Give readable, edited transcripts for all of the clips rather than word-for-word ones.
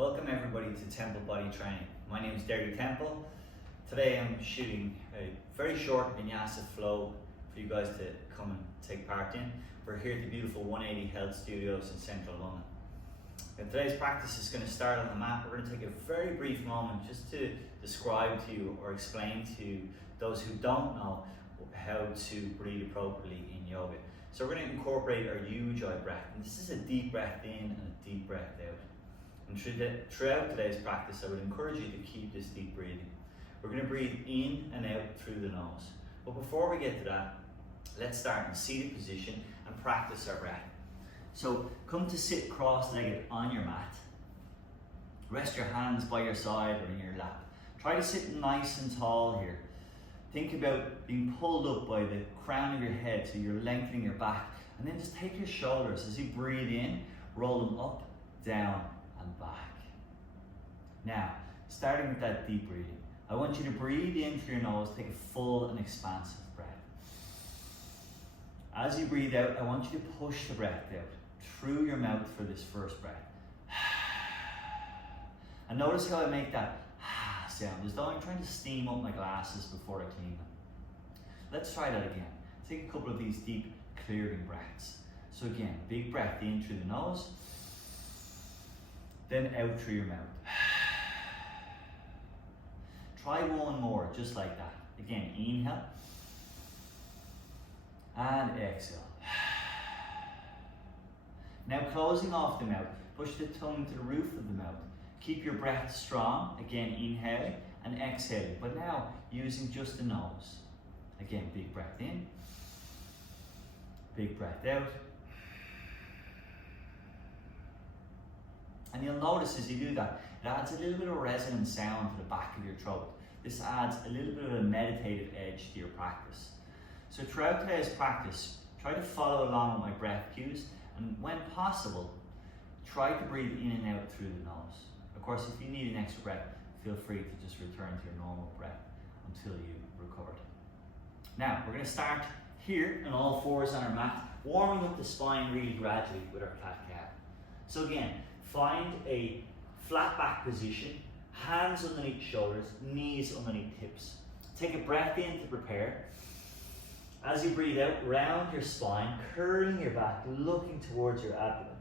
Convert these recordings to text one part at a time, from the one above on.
Welcome everybody to Temple Body Training. My name is Derry Temple. Today I'm shooting a very short vinyasa flow for you guys to come and take part in. We're here at the beautiful 180 Health Studios in central London. And today's practice is going to start on the mat. We're going to take a very brief moment just to describe to you or explain to those who don't know how to breathe appropriately in yoga. So we're going to incorporate our Ujjayi breath. And this is a deep breath in and a deep breath out. And throughout today's practice, I would encourage you to keep this deep breathing. We're going to breathe in and out through the nose. But before we get to that, let's start in seated position and practice our breath. So come to sit cross-legged on your mat. Rest your hands by your side or in your lap. Try to sit nice and tall here. Think about being pulled up by the crown of your head so you're lengthening your back. And then just take your shoulders as you breathe in, roll them up, down, and back. Now, starting with that deep breathing, I want you to breathe in through your nose, take a full and expansive breath. As you breathe out, I want you to push the breath out through your mouth for this first breath. And notice how I make that sound, as though I'm trying to steam up my glasses before I clean them. Let's try that again. Take a couple of these deep, clearing breaths. So again, big breath in through the nose, then out through your mouth. Try one more, just like that. Again, inhale and exhale. Now closing off the mouth, push the tongue to the roof of the mouth. Keep your breath strong, again inhaling and exhaling, but now using just the nose. Again, big breath in, big breath out. And you'll notice as you do that, it adds a little bit of resonant sound to the back of your throat. This adds a little bit of a meditative edge to your practice. So throughout today's practice, try to follow along with my breath cues, and when possible, try to breathe in and out through the nose. Of course, if you need an extra breath, feel free to just return to your normal breath until you recovered. Now, we're going to start here on all fours on our mat, warming up the spine really gradually with our cat-cow. So again, find a flat back position, hands underneath shoulders, knees underneath hips. Take a breath in to prepare. As you breathe out, round your spine, curling your back, looking towards your abdomen.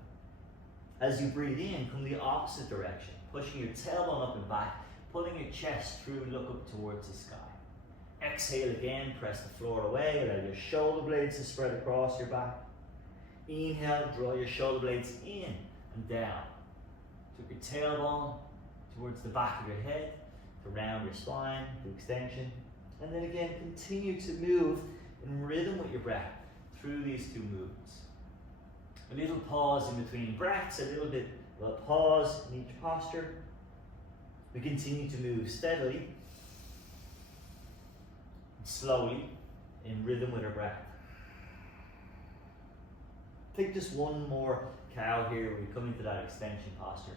As you breathe in, come the opposite direction, pushing your tailbone up and back, pulling your chest through, look up towards the sky. Exhale again, press the floor away, allow your shoulder blades to spread across your back. Inhale, draw your shoulder blades in and down. Took your tailbone towards the back of your head, to round your spine, to extension. And then again, continue to move in rhythm with your breath through these two movements. A little pause in between breaths, a little bit of a pause in each posture. We continue to move steadily and slowly in rhythm with our breath. Take just one more cow here where you come into that extension posture.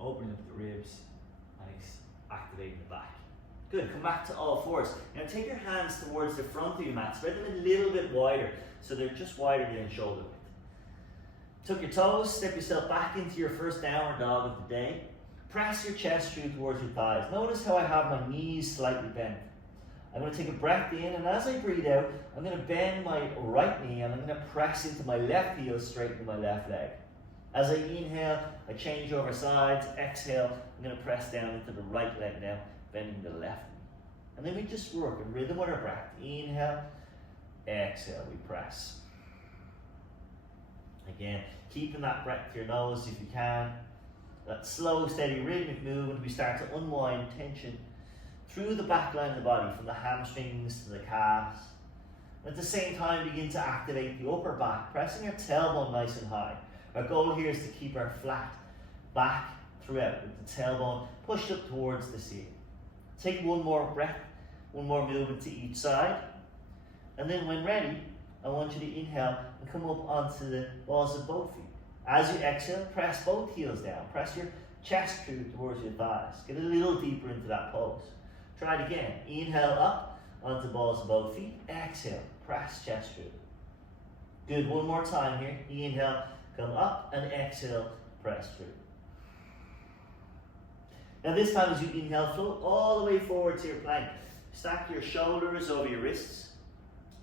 Opening up the ribs and activating the back. Good, come back to all fours. Now take your hands towards the front of your mat, spread them a little bit wider so they're just wider than shoulder width. Tuck your toes, step yourself back into your first downward dog of the day. Press your chest through towards your thighs. Notice how I have my knees slightly bent. I'm going to take a breath in, and as I breathe out, I'm going to bend my right knee and I'm going to press into my left heel, straighten my left leg. As I inhale, I change over sides. Exhale, I'm going to press down into the right leg now, bending the left knee. And then we just work in rhythm with our breath. Inhale, exhale, we press. Again, keeping that breath to your nose if you can. That slow, steady, rhythmic movement, we start to unwind tension through the back line of the body, from the hamstrings to the calves. And at the same time, begin to activate the upper back, pressing our tailbone nice and high. Our goal here is to keep our flat back throughout, with the tailbone pushed up towards the ceiling. Take one more breath, one more movement to each side. And then when ready, I want you to inhale and come up onto the balls of both feet. As you exhale, press both heels down. Press your chest through towards your thighs. Get a little deeper into that pose. Try it again. Inhale up onto balls of both feet. Exhale, press chest through. Good, one more time here. Inhale, come up, and exhale, press through. Now this time as you inhale, float all the way forward to your plank. Stack your shoulders over your wrists.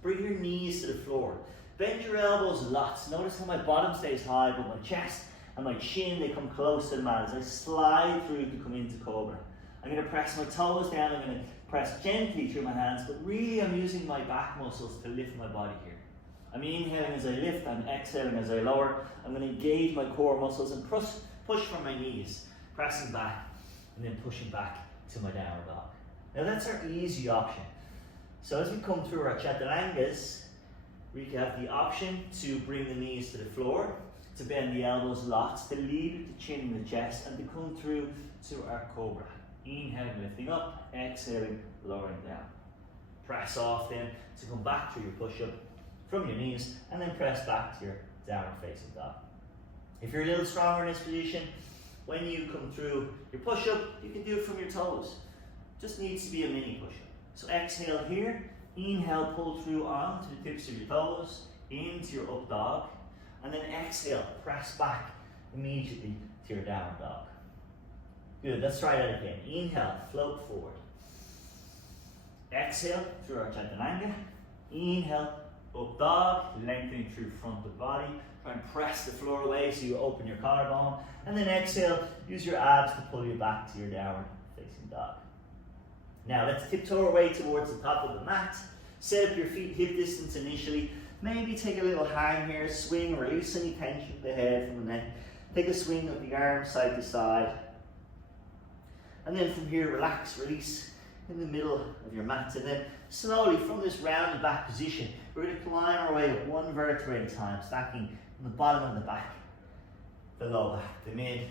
Bring your knees to the floor. Bend your elbows lots. Notice how my bottom stays high, but my chest and my chin, they come close to the mat as I slide through to come into Cobra. I'm going to press my toes down. I'm going to press gently through my hands, but really I'm using my back muscles to lift my body here. I'm inhaling as I lift, I'm exhaling as I lower. I'm going to engage my core muscles and push from my knees, pressing back and then pushing back to my downward dog. Now that's our easy option. So as we come through our chaturangas, we have the option to bring the knees to the floor, to bend the elbows lots, to lead with the chin and the chest, and to come through to our Cobra. Inhaling, lifting up, exhaling, lowering down. Press off then to come back through your push-up from your knees, and then press back to your downward facing dog. If you're a little stronger in this position, when you come through your push-up, you can do it from your toes. Just needs to be a mini push-up. So exhale here, inhale, pull through onto the tips of your toes, into your up dog, and then exhale, press back immediately to your downward dog. Good, let's try that again. Inhale, float forward. Exhale through our chaturanga. Inhale, up dog, lengthening through front of the body. Try and press the floor away so you open your collarbone. And then exhale, use your abs to pull you back to your downward facing dog. Now let's tiptoe our way towards the top of the mat. Set up your feet hip distance initially. Maybe take a little hang here, swing, release any tension of the head from the neck. Take a swing of the arms side to side. And then from here, relax, release in the middle of your mat. And then slowly from this rounded back position, we're going to climb our way up one vertebra at a time, stacking from the bottom of the back, the lower back, the mid,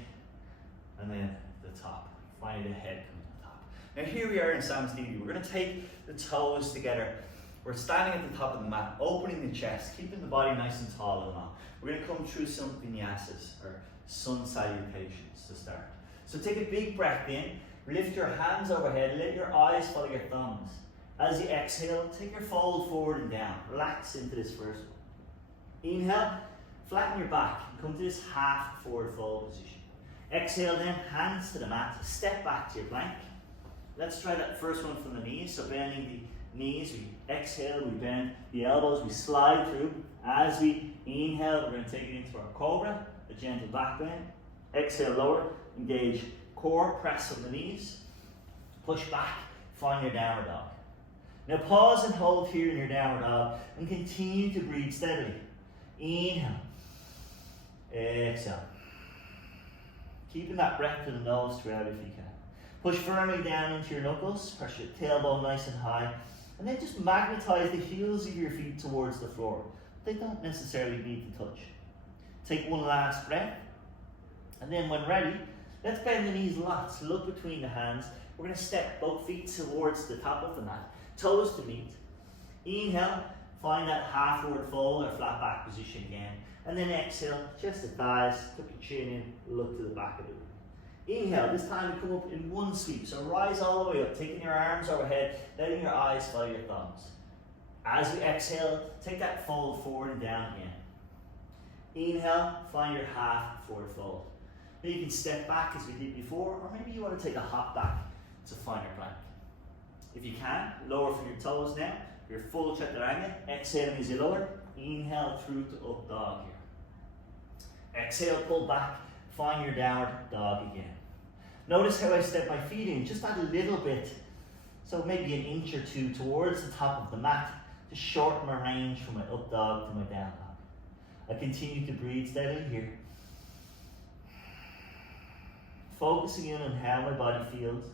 and then the top. Finally the head comes on top. Now here we are in Samastiti. We're going to take the toes together. We're standing at the top of the mat, opening the chest, keeping the body nice and tall and long. We're going to come through some vinyasas, or sun salutations to start. So take a big breath in, lift your hands overhead, let your eyes follow your thumbs. As you exhale, take your fold forward and down. Relax into this first one. Inhale, flatten your back, and come to this half forward fold position. Exhale then, hands to the mat, step back to your plank. Let's try that first one from the knees. So bending the knees, we exhale, we bend the elbows, we slide through. As we inhale, we're going to take it into our Cobra, a gentle back bend. Exhale, lower, engage core, press on the knees, push back, find your downward dog. Now pause and hold here in your downward dog and continue to breathe steadily. Inhale, exhale. Keeping that breath to the nose throughout if you can. Push firmly down into your knuckles, press your tailbone nice and high, and then just magnetize the heels of your feet towards the floor. They don't necessarily need to touch. Take one last breath, and then when ready, let's bend the knees lots, look between the hands. We're going to step both feet towards the top of the mat, toes to meet. Inhale, find that half forward fold or flat back position again. And then exhale, chest to thighs, tuck your chin in, look to the back of the room. Inhale, this time we come up in one sweep. So rise all the way up, taking your arms overhead, letting your eyes follow your thumbs. As we exhale, take that fold forward and down again. Inhale, find your half forward fold. Maybe you can step back as we did before, or maybe you want to take a hop back to find your plank. If you can, lower from your toes now, your full chaturanga. Exhaling as you lower, inhale through to up dog here. Exhale, pull back, find your downward dog again. Notice how I step my feet in, just add a little bit, so maybe an inch or two towards the top of the mat, to shorten my range from my up dog to my down dog. I continue to breathe steadily here. Focusing in on how my body feels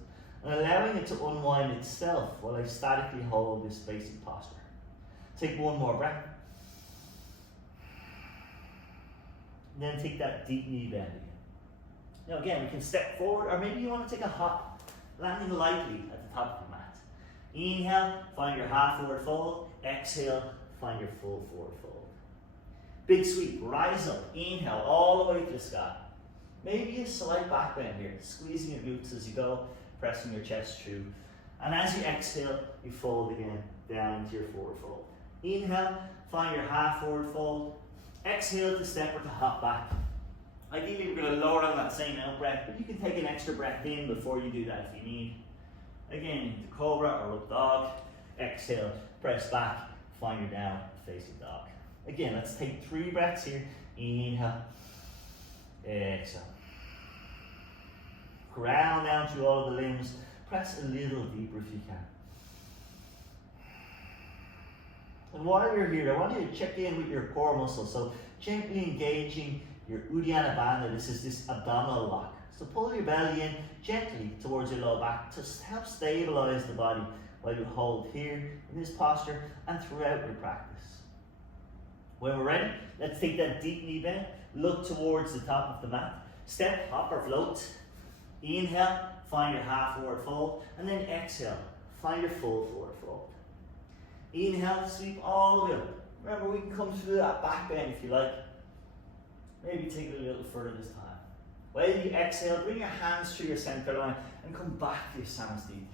and allowing it to unwind itself while I statically hold this basic posture. Take one more breath. And then take that deep knee bend again. Now again, we can step forward, or maybe you want to take a hop, landing lightly at the top of the mat. Inhale, find your half forward fold. Exhale, find your full forward fold. Big sweep, rise up, inhale all the way to the sky. Maybe a slight back bend here, squeezing your glutes as you go, pressing your chest through. And as you exhale, you fold again down into your forward fold. Inhale, find your half forward fold. Exhale to step or to hop back. Ideally, we're going to lower down that same out breath, but you can take an extra breath in before you do that if you need. Again, into cobra or up dog. Exhale, press back, find your down facing dog. Again, let's take 3 breaths here. Inhale, exhale. Ground down through all of the limbs. Press a little deeper if you can. And while you're here, I want you to check in with your core muscles. So gently engaging your Uddiyana Bandha. This is this abdominal lock. So pull your belly in gently towards your low back to help stabilize the body while you hold here in this posture and throughout your practice. When we're ready, let's take that deep knee bend. Look towards the top of the mat. Step, hop or float. Inhale, find your half forward fold, and then exhale, find your full forward fold. Inhale, sweep all the way up. Remember, we can come through that back bend if you like. Maybe take it a little further this time. While you exhale, bring your hands through your center line and come back to your Samastiti,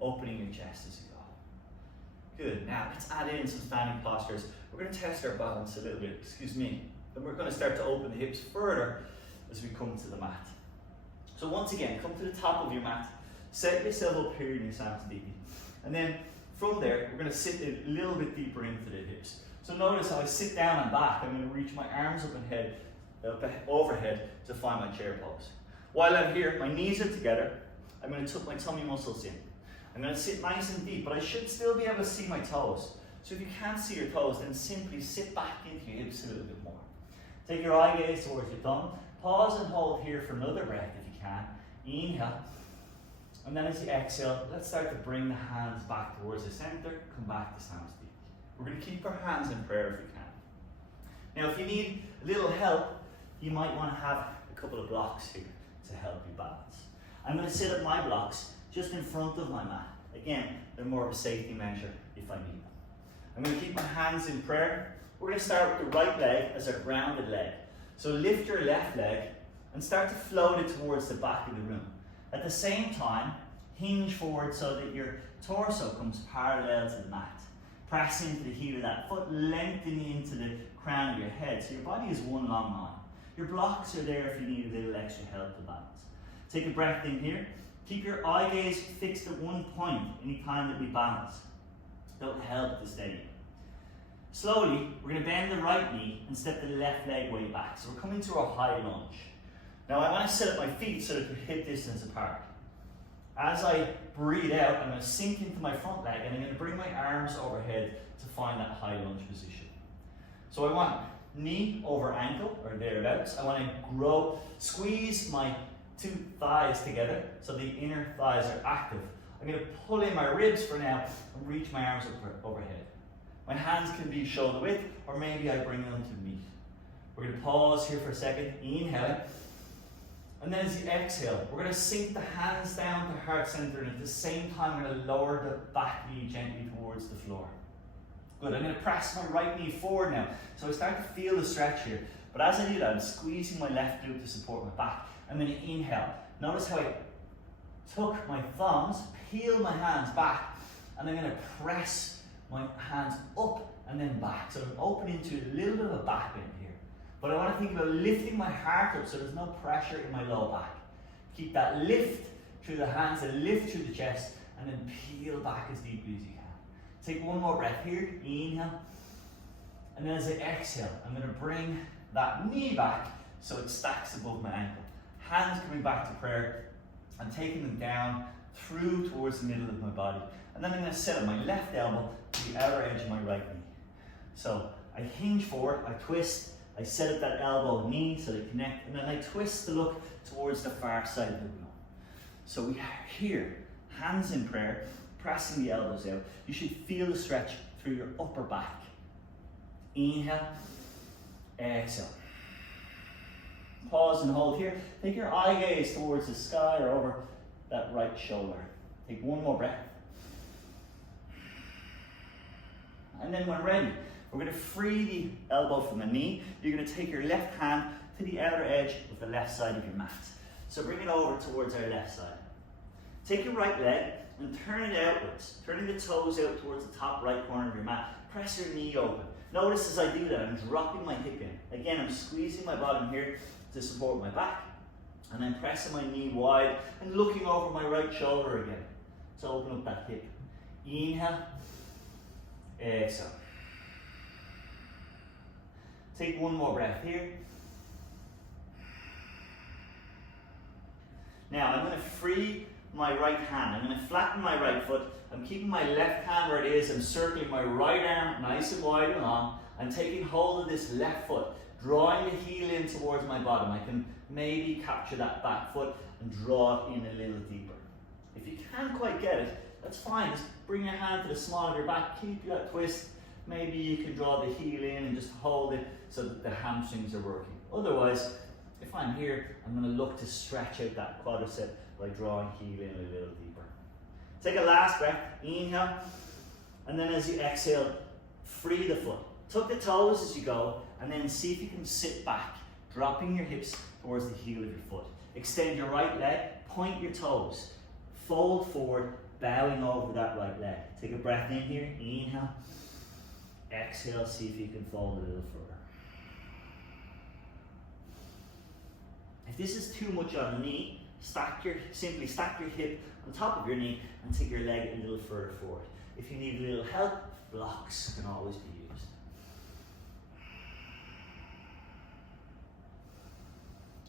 opening your chest as you go. Good, now let's add in some standing postures. We're going to test our balance a little bit, Then we're going to start to open the hips further as we come to the mat. So once again, come to the top of your mat, set yourself up here in your Samastiti. And then from there, we're going to sit a little bit deeper into the hips. So notice how I sit down and back, I'm going to reach my arms up and overhead to find my chair pose. While I'm here, my knees are together, I'm going to tuck my tummy muscles in. I'm going to sit nice and deep, but I should still be able to see my toes. So if you can't see your toes, then simply sit back into your hips a little bit more. Take your eye gaze towards your thumb. Pause and hold here for another breath if you can. Inhale. And then as you exhale, let's start to bring the hands back towards the center. Come back to Samastiti. We're going to keep our hands in prayer if we can. Now if you need a little help, you might want to have a couple of blocks here to help you balance. I'm going to sit at my blocks just in front of my mat. Again, they're more of a safety measure if I need them. I'm going to keep my hands in prayer. We're going to start with the right leg as a grounded leg. So lift your left leg and start to float it towards the back of the room. At the same time, hinge forward so that your torso comes parallel to the mat. Press into the heel of that foot, lengthening into the crown of your head. So your body is one long line. Your blocks are there if you need a little extra help to balance. Take a breath in here. Keep your eye gaze fixed at one point anytime that we balance. That'll help to steady. Slowly, we're going to bend the right knee and step the left leg way back. So we're coming to a high lunge. Now I want to set up my feet so that they're hip distance apart. As I breathe out, I'm going to sink into my front leg and I'm going to bring my arms overhead to find that high lunge position. So I want knee over ankle or thereabouts. I want to squeeze my 2 thighs together so the inner thighs are active. I'm going to pull in my ribs for now and reach my arms up overhead. My hands can be shoulder width or maybe I bring them to meet. We're going to pause here for a second, inhale. And then as you exhale, we're going to sink the hands down to heart center and at the same time we're going to lower the back knee gently towards the floor. Good, I'm going to press my right knee forward now. So I start to feel the stretch here. But as I do that, I'm squeezing my left glute to support my back. I'm going to inhale. Notice how I tuck my thumbs, peel my hands back, and I'm going to press my hands up and then back. So I'm opening to a little bit of a back bend here. But I want to think about lifting my heart up so there's no pressure in my low back. Keep that lift through the hands and lift through the chest and then peel back as deeply as you can. Take one more breath here, inhale. And then as I exhale, I'm going to bring that knee back so it stacks above my ankle. Hands coming back to prayer and taking them down through towards the middle of my body. And then I'm going to set up my left elbow to the outer edge of my right knee. So I hinge forward, I twist, I set up that elbow knee so they connect, and then I twist to look towards the far side of the room. So we are here, hands in prayer, pressing the elbows out. You should feel the stretch through your upper back. Inhale, exhale. Pause and hold here. Take your eye gaze towards the sky or over that right shoulder. Take one more breath. And then when ready, we're going to free the elbow from the knee. You're going to take your left hand to the outer edge of the left side of your mat. So bring it over towards our left side. Take your right leg and turn it outwards, turning the toes out towards the top right corner of your mat. Press your knee open. Notice as I do that, I'm dropping my hip in. Again, I'm squeezing my bottom here to support my back. And I'm pressing my knee wide and looking over my right shoulder again to open up that hip. Inhale, exhale. Take one more breath here. Now I'm going to free my right hand. I'm going to flatten my right foot. I'm keeping my left hand where it is. I'm circling my right arm nice and wide and long. I'm taking hold of this left foot, drawing the heel in towards my bottom. I can maybe capture that back foot and draw it in a little deeper. If you can't quite get it, that's fine. Just bring your hand to the small of your back, keep that twist. Maybe you can draw the heel in and just hold it so that the hamstrings are working. Otherwise, if I'm here, I'm going to look to stretch out that quadricep by drawing heel in a little deeper. Take a last breath, inhale, and then as you exhale, free the foot. Tuck the toes as you go, and then see if you can sit back, dropping your hips towards the heel of your foot. Extend your right leg, point your toes, fold forward, bowing over that right leg. Take a breath in here, inhale, exhale, see if you can fold a little further. If this is too much on the knee, simply stack your hip on top of your knee and take your leg a little further forward. If you need a little help, blocks can always be used.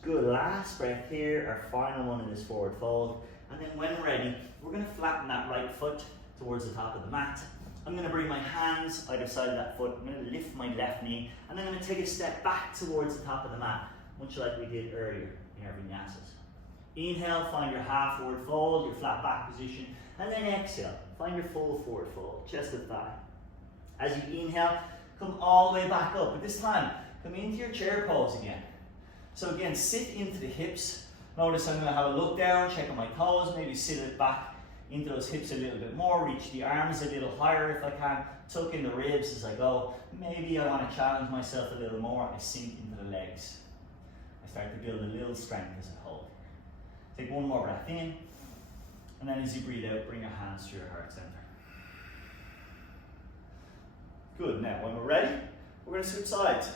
Good, last breath here, our final one in this forward fold. And then when ready, we're going to flatten that right foot towards the top of the mat. I'm going to bring my hands either side of that foot. I'm going to lift my left knee, and then I'm going to take a step back towards the top of the mat, much like we did earlier in our vinyasas. Inhale, find your half forward fold, your flat back position, and then exhale, find your full forward fold, chest to thigh. As you inhale, come all the way back up, but this time, come into your chair pose again. So again, sit into the hips. Notice I'm going to have a look down, check on my toes, maybe sit it back into those hips a little bit more, reach the arms a little higher if I can, tuck in the ribs as I go. Maybe I want to challenge myself a little more, I sink into the legs. I start to build a little strength as I hold. Take one more breath in, and then as you breathe out, bring your hands to your heart center. Good, now when we're ready, we're going to switch sides.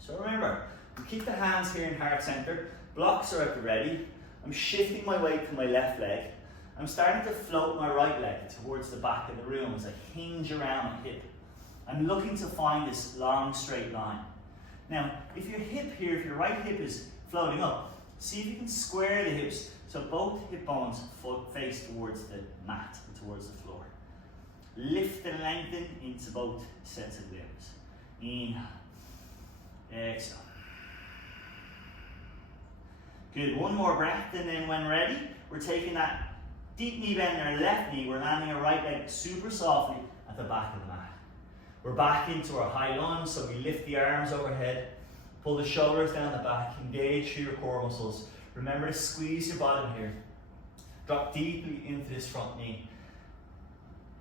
So remember, we keep the hands here in heart center, blocks are at the ready. I'm shifting my weight to my left leg. I'm starting to float my right leg towards the back of the room as I hinge around my hip. I'm looking to find this long straight line. Now, if your hip here, if your right hip is floating up, see if you can square the hips so both hip bones face towards the mat, towards the floor. Lift and lengthen into both sets of limbs. Inhale, exhale. Good, one more breath, and then when ready, we're taking that deep knee bend in our left knee, we're landing our right leg super softly at the back of the mat. We're back into our high lunge, so we lift the arms overhead, pull the shoulders down the back, engage through your core muscles. Remember to squeeze your bottom here. Drop deeply into this front knee.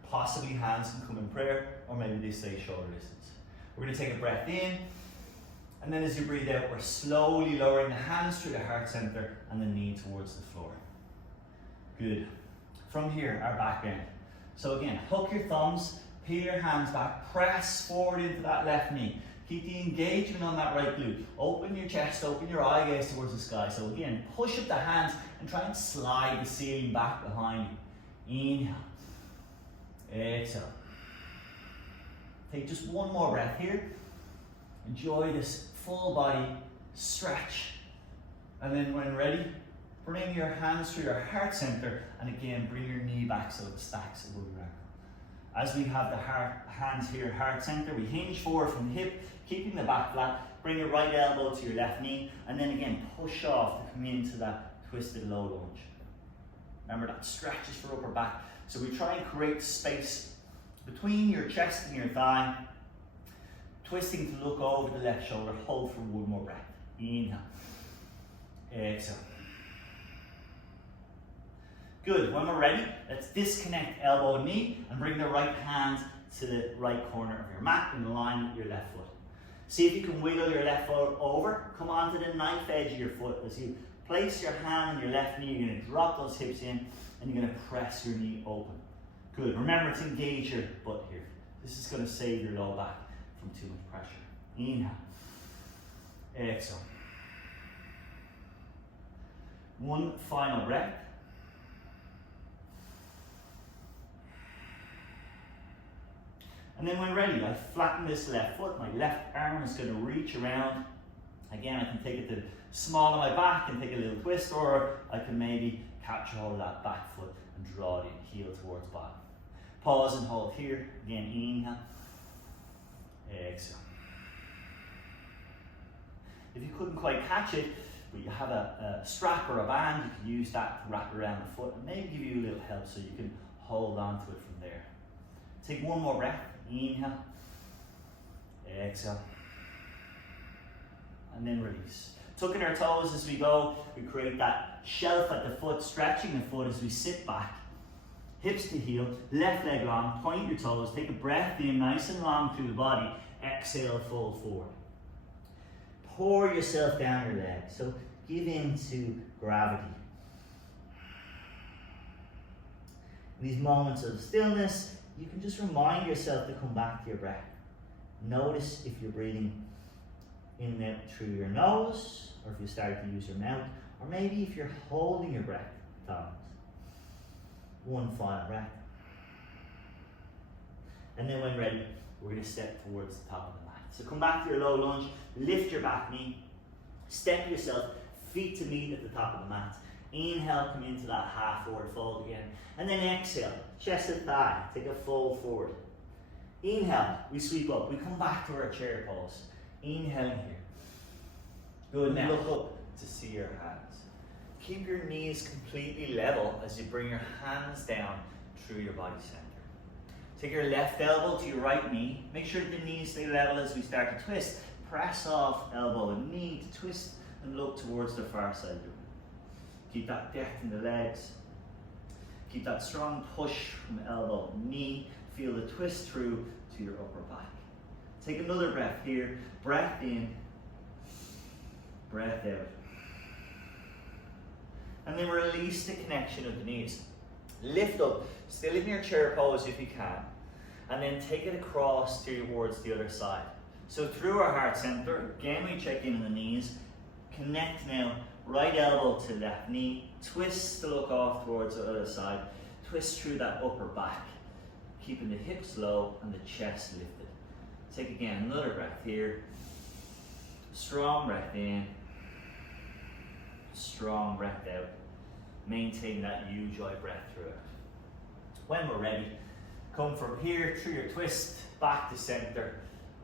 Possibly hands can come in prayer, or maybe they stay shoulder distance. We're going to take a breath in, and then as you breathe out, we're slowly lowering the hands through the heart center and the knee towards the floor. Good. From here, our back bend. So again, hook your thumbs, peel your hands back, press forward into that left knee. Keep the engagement on that right glute. Open your chest, open your eye gaze towards the sky. So again, push up the hands and try and slide the ceiling back behind you. Inhale. Exhale. Take just one more breath here. Enjoy this full body stretch. And then when ready, bring your hands through your heart center, and again, bring your knee back so it stacks above your ankle. As we have the hands here, heart center, we hinge forward from the hip, keeping the back flat. Bring your right elbow to your left knee, and then again, push off to come into that twisted low lunge. Remember, that stretches for upper back. So we try and create space between your chest and your thigh, twisting to look over the left shoulder. Hold for one more breath. Inhale. Exhale. Good, when we're ready, let's disconnect elbow and knee and bring the right hand to the right corner of your mat in line with your left foot. See if you can wiggle your left foot over, come onto the knife edge of your foot. As you place your hand on your left knee, you're going to drop those hips in and you're going to press your knee open. Good, remember to engage your butt here. This is going to save your low back from too much pressure. Inhale. Exhale. One final breath. And then when ready, I flatten this left foot. My left arm is going to reach around. Again, I can take it to the small of my back and take a little twist, or I can maybe capture hold of that back foot and draw the heel towards bottom. Pause and hold here. Again, inhale. Exhale. If you couldn't quite catch it, but you have a strap or a band, you can use that to wrap around the foot and maybe give you a little help so you can hold on to it from there. Take one more breath. Inhale. Exhale. And then release. Tucking our toes as we go. We create that shelf at the foot, stretching the foot as we sit back. Hips to heel, left leg long, point your toes, take a breath in nice and long through the body. Exhale, fold forward. Pour yourself down your leg. So give in to gravity. In these moments of stillness, you can just remind yourself to come back to your breath. Notice if you're breathing in and out through your nose, or if you start to use your mouth, or maybe if you're holding your breath at times. One final breath. And then when ready, we're going to step towards the top of the mat. So come back to your low lunge, lift your back knee, step yourself, feet to meet at the top of the mat. Inhale, come into that half forward fold again. And then exhale, chest and thigh, take a fold forward. Inhale, we sweep up, we come back to our chair pose. Inhaling here. Good, now look up to see your hands. Keep your knees completely level as you bring your hands down through your body center. Take your left elbow to your right knee. Make sure that the knees stay level as we start to twist. Press off elbow and knee to twist and look towards the far side of the room. Keep that depth in the legs. Keep that strong push from elbow and knee. Feel the twist through to your upper back. Take another breath here. Breath in, breath out. And then release the connection of the knees. Lift up, still in your chair pose if you can. And then take it across towards the other side. So through our heart center, again we check in on the knees. Connect now, right elbow to left knee. Twist to look off towards the other side. Twist through that upper back. Keeping the hips low and the chest lifted. Take again another breath here. Strong breath in. Strong breath out. Maintain that you joy breath through it. When we're ready, come from here through your twist, back to center,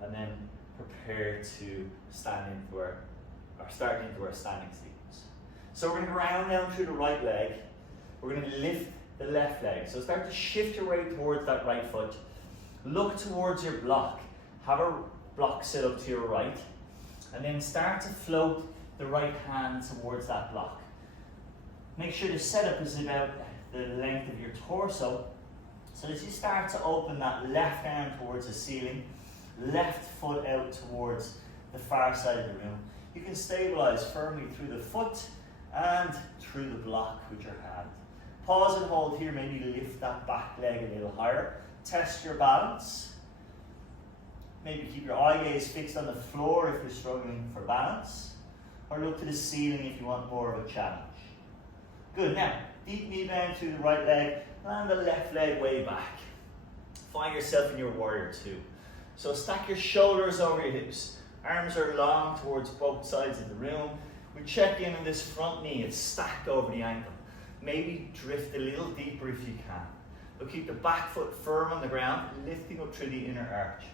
and then prepare to stand into our, or start into our standing sequence. So we're going to ground down through the right leg. We're going to lift the left leg. So start to shift your weight towards that right foot. Look towards your block. Have a block set up to your right. And then start to float the right hand towards that block. Make sure the setup is about the length of your torso. So as you start to open that left arm towards the ceiling, left foot out towards the far side of the room, you can stabilize firmly through the foot and through the block with your hand. Pause and hold here, maybe lift that back leg a little higher. Test your balance. Maybe keep your eye gaze fixed on the floor if you're struggling for balance. Or look to the ceiling if you want more of a challenge. Good, now, deep knee bend through the right leg, and the left leg way back. Find yourself in your warrior two. So stack your shoulders over your hips. Arms are long towards both sides of the room. We check in on this front knee, it's stacked over the ankle. Maybe drift a little deeper if you can. But keep the back foot firm on the ground, lifting up through the inner arch.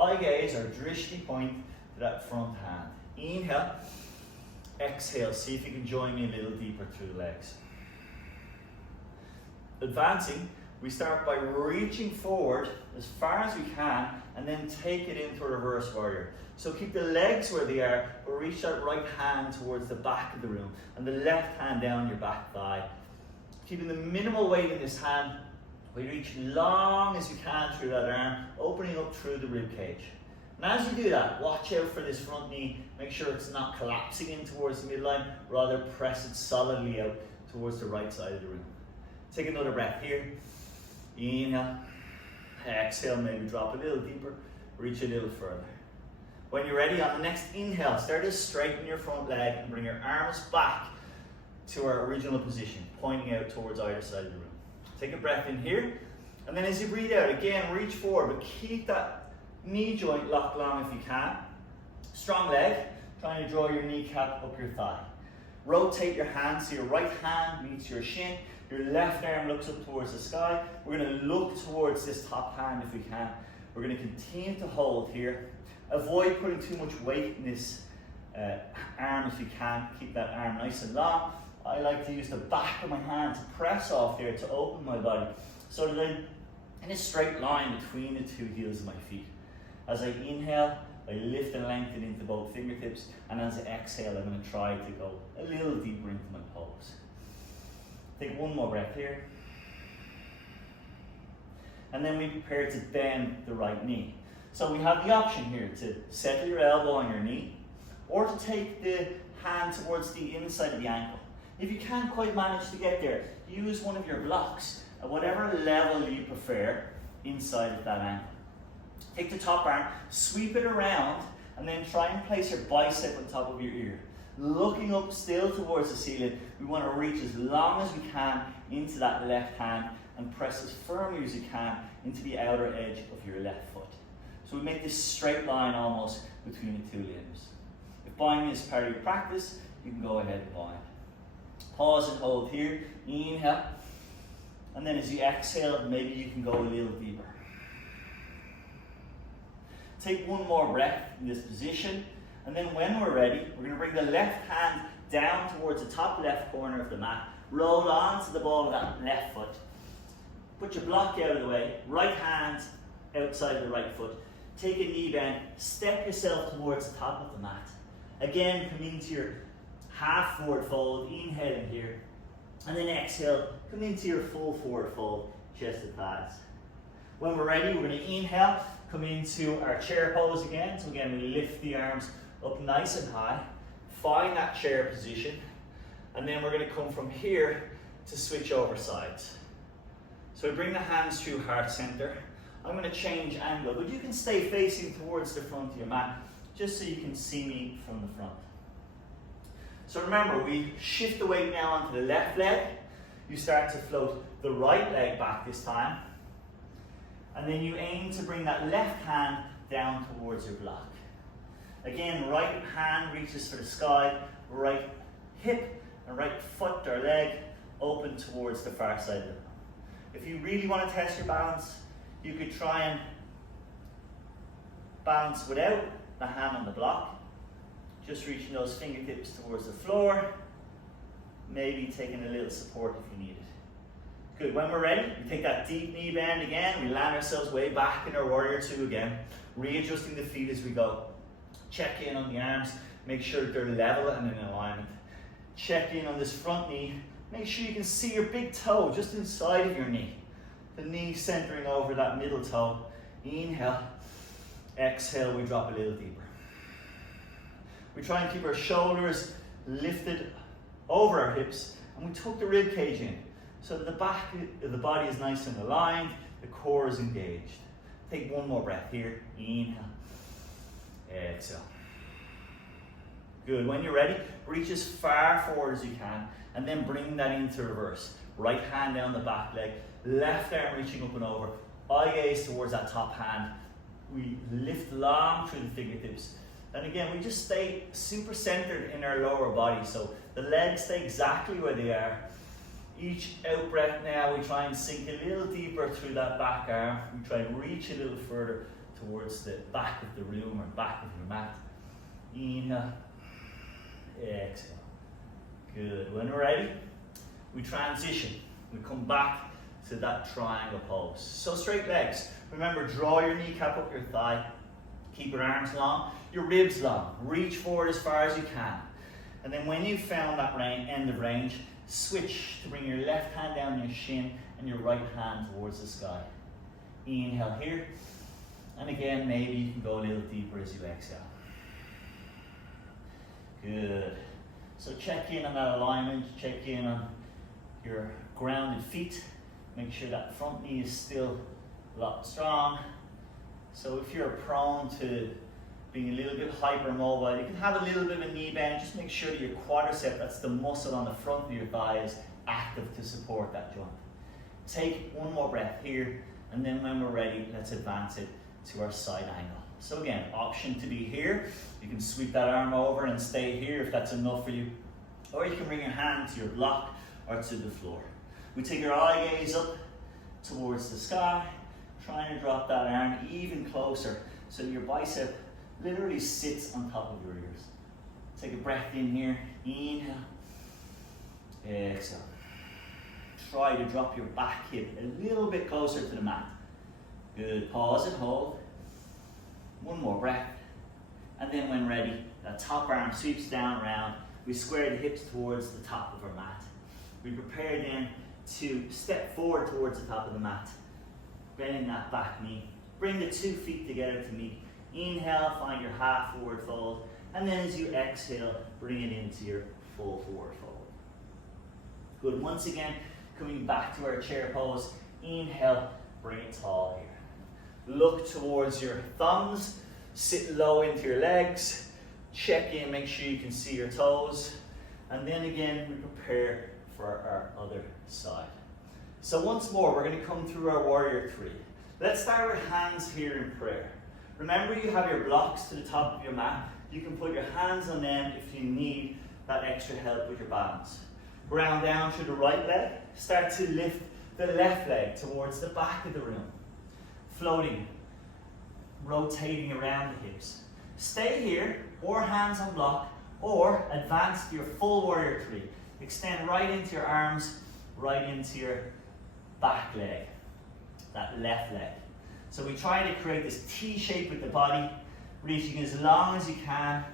Eye gaze or drishti point to that front hand. Inhale, exhale, see if you can join me a little deeper through the legs. Advancing, we start by reaching forward as far as we can and then take it into a reverse warrior. So keep the legs where they are, but reach that right hand towards the back of the room and the left hand down your back thigh. Keeping the minimal weight in this hand, we reach long as we can through that arm, opening up through the rib cage. And as you do that, watch out for this front knee. Make sure it's not collapsing in towards the midline, rather press it solidly out towards the right side of the room. Take another breath here. Inhale. Exhale, maybe drop a little deeper, reach a little further. When you're ready, on the next inhale, start to straighten your front leg and bring your arms back. to our original position, pointing out towards either side of the room. Take a breath in here, and then as you breathe out, again, reach forward, but keep that knee joint locked long if you can. Strong leg, trying to draw your kneecap up your thigh. Rotate your hands so your right hand meets your shin, your left arm looks up towards the sky. We're going to look towards this top hand if we can. We're going to continue to hold here. Avoid putting too much weight in this arm if you can. Keep that arm nice and long. I like to use the back of my hand to press off here to open my body so that I'm in a straight line between the two heels of my feet. As I inhale, I lift and lengthen into both fingertips, and as I exhale, I'm going to try to go a little deeper into my pose. Take one more breath here. And then we prepare to bend the right knee. So we have the option here to settle your elbow on your knee, or to take the hand towards the inside of the ankle. If you can't quite manage to get there, use one of your blocks at whatever level you prefer inside of that ankle. Take the top arm, sweep it around, and then try and place your bicep on top of your ear. Looking up still towards the ceiling, we want to reach as long as we can into that left hand and press as firmly as you can into the outer edge of your left foot. So we make this straight line almost between the two limbs. If binding is part of your practice, you can go ahead and bind. Pause and hold here, inhale, and then as you exhale, maybe you can go a little deeper. Take one more breath in this position, and then when we're ready, we're going to bring the left hand down towards the top left corner of the mat. Roll onto the ball of that left foot. Put your block out of the way, right hand outside the right foot. Take a knee bend, step yourself towards the top of the mat. Again, come into your half forward fold, inhaling here. And then exhale, come into your full forward fold, chest to thighs. When we're ready, we're going to inhale, come into our chair pose again. So again, we lift the arms up nice and high. Find that chair position. And then we're going to come from here to switch over sides. So we bring the hands through heart center. I'm going to change angle, but you can stay facing towards the front of your mat, just so you can see me from the front. So remember, we shift the weight now onto the left leg. You start to float the right leg back this time. And then you aim to bring that left hand down towards your block. Again, right hand reaches for the sky, right hip and right foot or leg open towards the far side of the room. If you really want to test your balance, you could try and balance without the hand on the block, just reaching those fingertips towards the floor, maybe taking a little support if you need it. Good, when we're ready, we take that deep knee bend again, we land ourselves way back in our warrior two again, readjusting the feet as we go. Check in on the arms, make sure that they're level and in alignment. Check in on this front knee, make sure you can see your big toe just inside of your knee. The knee centering over that middle toe. Inhale, exhale, we drop a little deeper. We try and keep our shoulders lifted over our hips, and we tuck the rib cage in so that the back of the body is nice and aligned, the core is engaged. Take one more breath here. Inhale, exhale. Good, when you're ready, reach as far forward as you can, and then bring that into reverse. Right hand down the back leg, left arm reaching up and over, eye gaze towards that top hand. We lift long through the fingertips. And again, we just stay super centered in our lower body, so the legs stay exactly where they are. Each out breath now, we try and sink a little deeper through that back arm. We try and reach a little further towards the back of the room or back of your mat. Inhale, exhale. Good, when we're ready, we transition. We come back to that triangle pose. So straight legs. Remember, draw your kneecap up your thigh. Keep your arms long, your ribs long. Reach forward as far as you can. And then when you've found that end of range, switch to bring your left hand down your shin and your right hand towards the sky. Inhale here. And again, maybe you can go a little deeper as you exhale. Good. So check in on that alignment, check in on your grounded feet. Make sure that front knee is still locked strong. So if you're prone to being a little bit hypermobile. You can have a little bit of a knee bend, just make sure that your quadricep, that's the muscle on the front of your thigh, is active to support that joint. Take one more breath here, and then when we're ready, let's advance it to our side angle. So again, option to be here. You can sweep that arm over and stay here if that's enough for you. Or you can bring your hand to your block or to the floor. We take your eye gaze up towards the sky, trying to drop that arm even closer so your bicep literally sits on top of your ears. Take a breath in here, inhale, exhale. Try to drop your back hip a little bit closer to the mat. Good, pause and hold. One more breath. And then when ready, that top arm sweeps down around. We square the hips towards the top of our mat. We prepare then to step forward towards the top of the mat. Bending that back knee. Bring the 2 feet together to meet. Inhale, find your half forward fold. And then as you exhale, bring it into your full forward fold. Good, once again, coming back to our chair pose. Inhale, bring it tall here. Look towards your thumbs. Sit low into your legs. Check in, make sure you can see your toes. And then again, we prepare for our other side. So once more, we're going to come through our warrior 3. Let's start with hands here in prayer. Remember, you have your blocks to the top of your mat. You can put your hands on them if you need that extra help with your balance. Ground down through the right leg. Start to lift the left leg towards the back of the room. Floating, rotating around the hips. Stay here, or hands on block, or advance to your full warrior 3. Extend right into your arms, right into your back leg, that left leg. So we try to create this T shape with the body, reaching as long as you can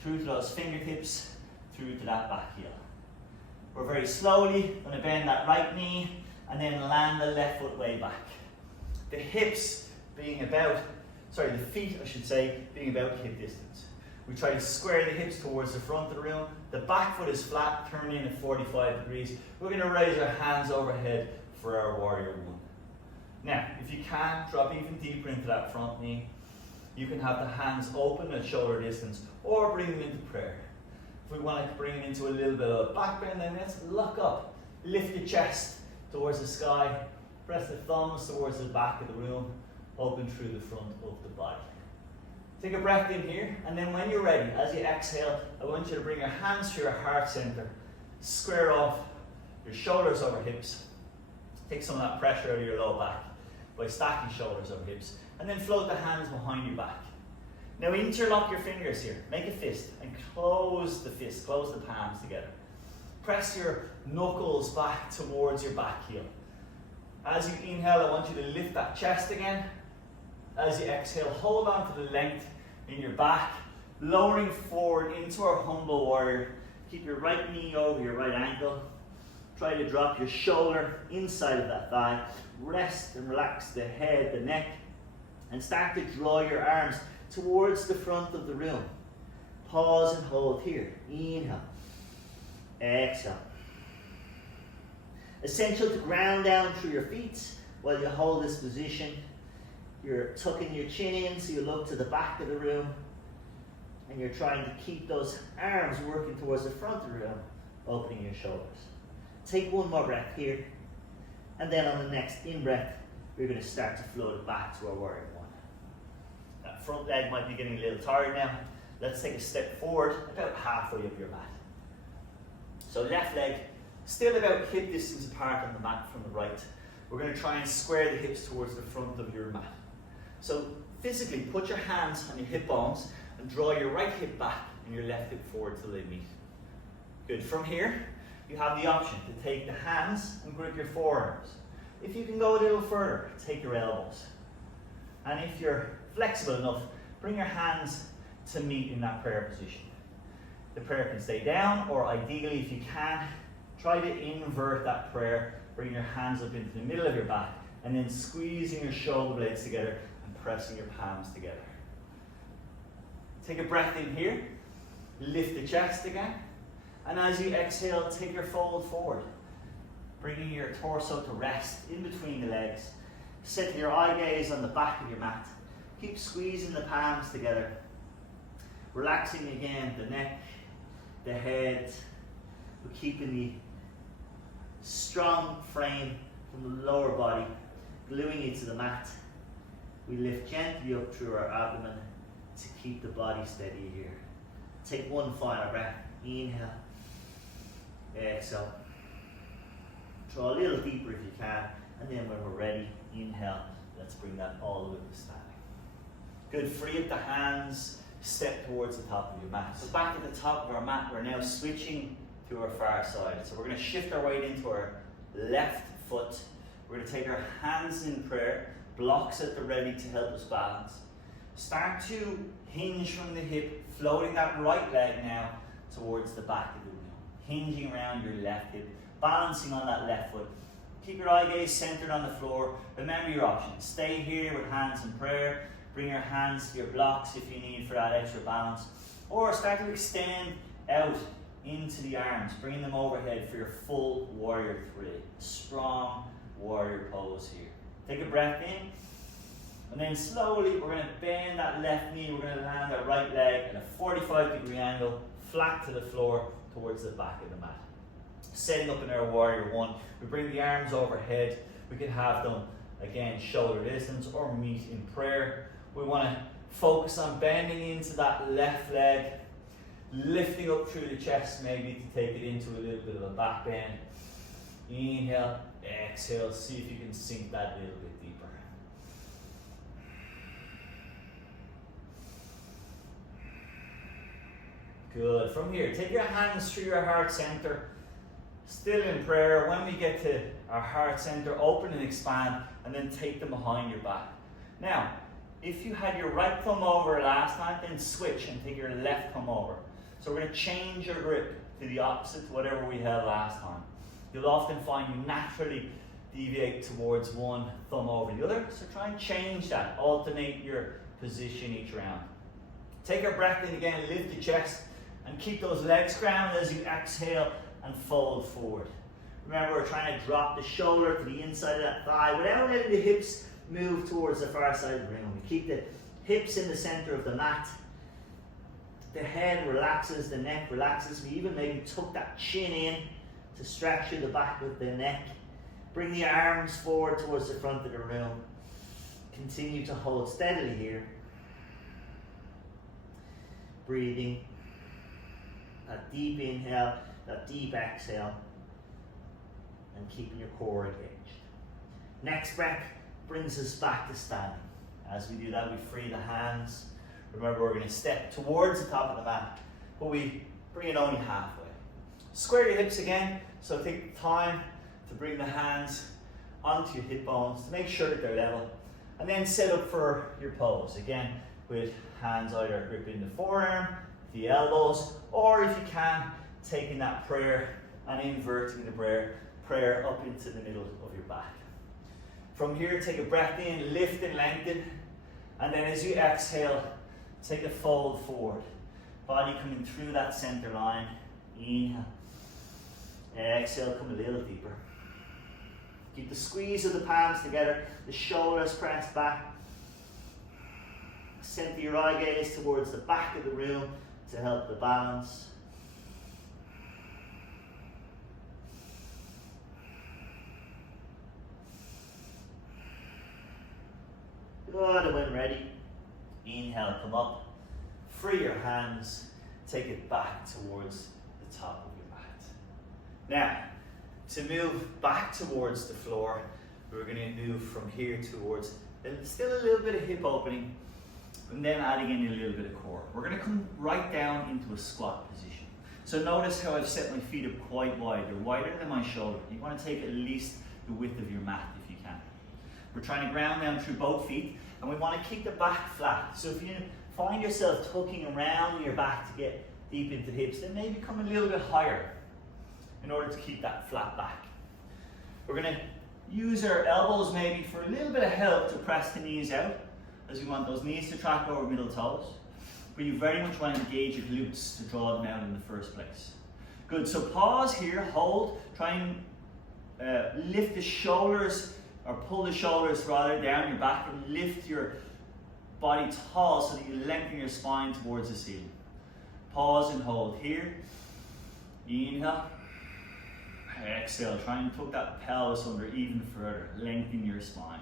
through to those fingertips, through to that back heel. We're very slowly going to bend that right knee and then land the left foot way back. The hips being about, the feet I should say, being about hip distance. We try to square the hips towards the front of the room. The back foot is flat, turn in at 45 degrees. We're going to raise our hands overhead for our warrior 1. Now, if you can, drop even deeper into that front knee. You can have the hands open at shoulder distance or bring them into prayer. If we want to bring it into a little bit of a back bend, then let's lock up. Lift the chest towards the sky. Press the thumbs towards the back of the room. Open through the front of the body. Take a breath in here, and then when you're ready, as you exhale, I want you to bring your hands to your heart center. Square off your shoulders over hips. Take some of that pressure out of your low back by stacking shoulders over hips. And then float the hands behind your back. Now interlock your fingers here. Make a fist and close the fist, close the palms together. Press your knuckles back towards your back heel. As you inhale, I want you to lift that chest again. As you exhale, hold on to the length in your back, lowering forward into our humble warrior. Keep your right knee over your right ankle. Try to drop your shoulder inside of that thigh. Rest and relax the head, the neck, and start to draw your arms towards the front of the room. Pause and hold here. Inhale. Exhale. Essential to ground down through your feet while you hold this position. You're tucking your chin in so you look to the back of the room, and you're trying to keep those arms working towards the front of the room, opening your shoulders. Take one more breath here, and then on the next in-breath, we're going to start to float it back to our warrior 1. That front leg might be getting a little tired now. Let's take a step forward, about halfway up your mat. So left leg, still about hip distance apart on the mat from the right. We're going to try and square the hips towards the front of your mat. So physically, put your hands on your hip bones and draw your right hip back and your left hip forward till they meet. Good. From here, you have the option to take the hands and grip your forearms. If you can go a little further, take your elbows. And if you're flexible enough, bring your hands to meet in that prayer position. The prayer can stay down, or ideally, if you can, try to invert that prayer. Bring your hands up into the middle of your back, and then squeezing your shoulder blades together and pressing your palms together. Take a breath in here. Lift the chest again. And as you exhale, take your fold forward, bringing your torso to rest in between the legs. Set your eye gaze on the back of your mat. Keep squeezing the palms together. Relaxing again the neck, the head. We're keeping the strong frame from the lower body, gluing it to the mat. We lift gently up through our abdomen to keep the body steady here. Take one final breath. Inhale. Exhale. Draw a little deeper if you can. And then when we're ready, inhale. Let's bring that all the way to standing. Good. Free up the hands. Step towards the top of your mat. So back at the top of our mat, we're now switching to our far side. So we're going to shift our weight into our left foot. We're going to take our hands in prayer, blocks at the ready to help us balance. Start to hinge from the hip, floating that right leg now towards the back of the room. Hinging around your left hip, balancing on that left foot. Keep your eye gaze centered on the floor. Remember your options. Stay here with hands in prayer. Bring your hands to your blocks if you need for that extra balance. Or start to extend out into the arms, bringing them overhead for your full warrior three. Strong warrior pose here. Take a breath in, and then slowly we're going to bend that left knee. We're going to land our right leg at a 45-degree angle, flat to the floor towards the back of the mat. Setting up in our warrior one, we bring the arms overhead. We can have them again shoulder distance or meet in prayer. We want to focus on bending into that left leg, lifting up through the chest maybe to take it into a little bit of a back bend. Inhale, exhale, see if you can sink that a little bit deeper. Good. From here, take your hands through your heart center, still in prayer. When we get to our heart center, open and expand, and then take them behind your back. Now, if you had your right thumb over last time, then switch and take your left thumb over. So we're going to change your grip to the opposite to whatever we had last time. You'll often find you naturally deviate towards one thumb over the other, so try and change that. Alternate your position each round. Take a breath in again, lift the chest, and keep those legs grounded as you exhale and fold forward. Remember, we're trying to drop the shoulder to the inside of that thigh without letting the hips move towards the far side of the room. We keep the hips in the center of the mat. The head relaxes, the neck relaxes. We even maybe tuck that chin in to stretch through the back of the neck. Bring the arms forward towards the front of the room. Continue to hold steadily here. Breathing. That deep inhale, that deep exhale. And keeping your core engaged. Next breath brings us back to standing. As we do that, we free the hands. Remember, we're going to step towards the top of the mat, but we bring it only halfway. Square your hips again, so take the time to bring the hands onto your hip bones to make sure that they're level. And then set up for your pose, again, with hands either gripping the forearm, the elbows, or if you can, taking that prayer and inverting the prayer up into the middle of your back. From here, take a breath in, lift and lengthen, and then as you exhale, take a fold forward. Body coming through that center line. Inhale. Exhale, come a little deeper. Keep the squeeze of the palms together, the shoulders pressed back. Center your eye gaze towards the back of the room to help the balance. Good, and when ready, inhale, come up, free your hands, take it back towards the top of your mat. Now, to move back towards the floor, we're going to move from here towards still a little bit of hip opening, and then adding in a little bit of core. We're going to come right down into a squat position. So notice how I've set my feet up quite wide. They're wider than my shoulder. You want to take at least the width of your mat if you can. We're trying to ground down through both feet, and we want to keep the back flat. So if you find yourself tucking around your back to get deep into the hips, then maybe come a little bit higher in order to keep that flat back. We're going to use our elbows maybe for a little bit of help to press the knees out, as we want those knees to track over middle toes. But you very much want to engage your glutes to draw them out in the first place. Good, so pause here, hold, try and lift the shoulders, or pull the shoulders rather down your back, and lift your body tall so that you lengthen your spine towards the ceiling. Pause and hold here. Inhale. Exhale. Try and tuck that pelvis under even further. Lengthen your spine.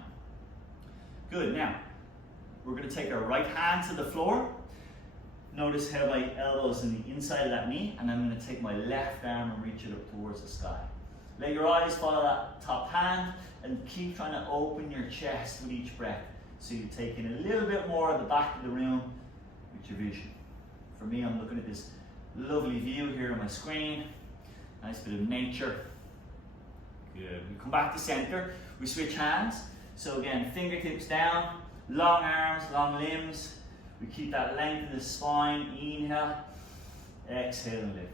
Good. Now, we're going to take our right hand to the floor. Notice how my elbow's in the inside of that knee, and I'm going to take my left arm and reach it up towards the sky. Let your eyes follow that top hand and keep trying to open your chest with each breath. So you take in a little bit more of the back of the room with your vision. For me, I'm looking at this lovely view here on my screen. Nice bit of nature. Good. We come back to center. We switch hands. So again, fingertips down, long arms, long limbs. We keep that length in the spine. Inhale, exhale and lift.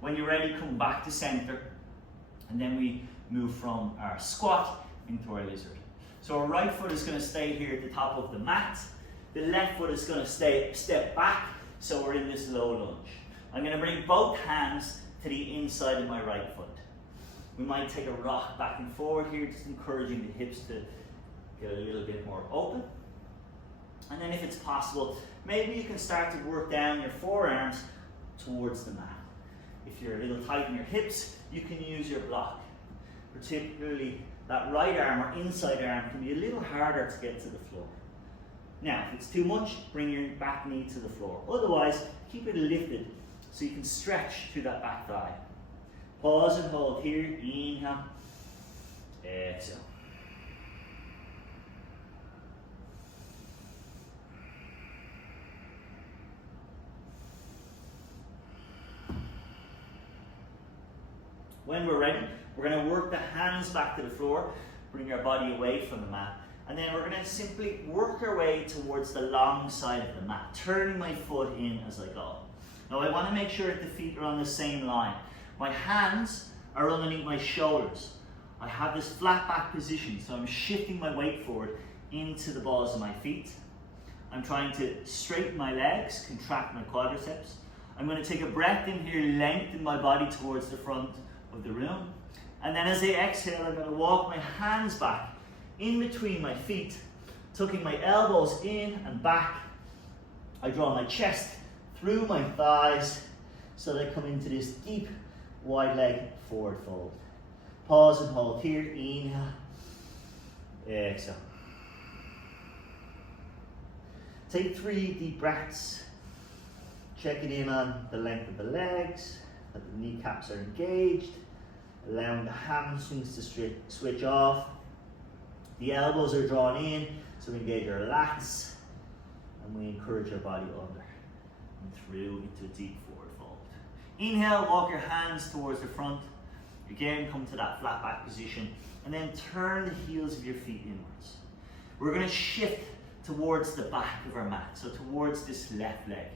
When you're ready, come back to center. And then we move from our squat into our lizard. So our right foot is going to stay here at the top of the mat. The left foot is going to step back. So we're in this low lunge. I'm going to bring both hands to the inside of my right foot. We might take a rock back and forward here, just encouraging the hips to get a little bit more open. And then if it's possible, maybe you can start to work down your forearms towards the mat. If you're a little tight in your hips, you can use your block. Particularly that right arm or inside arm can be a little harder to get to the floor. Now, if it's too much, bring your back knee to the floor. Otherwise, keep it lifted so you can stretch through that back thigh. Pause and hold here. Inhale, exhale. When we're ready, we're going to work the hands back to the floor, bring our body away from the mat, and then we're going to simply work our way towards the long side of the mat, turning my foot in as I go. Now I want to make sure that the feet are on the same line. My hands are underneath my shoulders. I have this flat back position, so I'm shifting my weight forward into the balls of my feet. I'm trying to straighten my legs, contract my quadriceps. I'm going to take a breath in here, lengthen my body towards the front of the room. And then as I exhale, I'm going to walk my hands back in between my feet, tucking my elbows in and back. I draw my chest through my thighs so that I come into this deep, wide leg forward fold. Pause and hold here. Inhale, exhale. Take 3 deep breaths, checking in on the length of the legs, that the kneecaps are engaged, allowing the hamstrings to switch off. The elbows are drawn in, so we engage our lats, and we encourage our body under and through into a deep forward fold. Inhale, walk your hands towards the front. Again, come to that flat back position, and then turn the heels of your feet inwards. We're going to shift towards the back of our mat, so towards this left leg.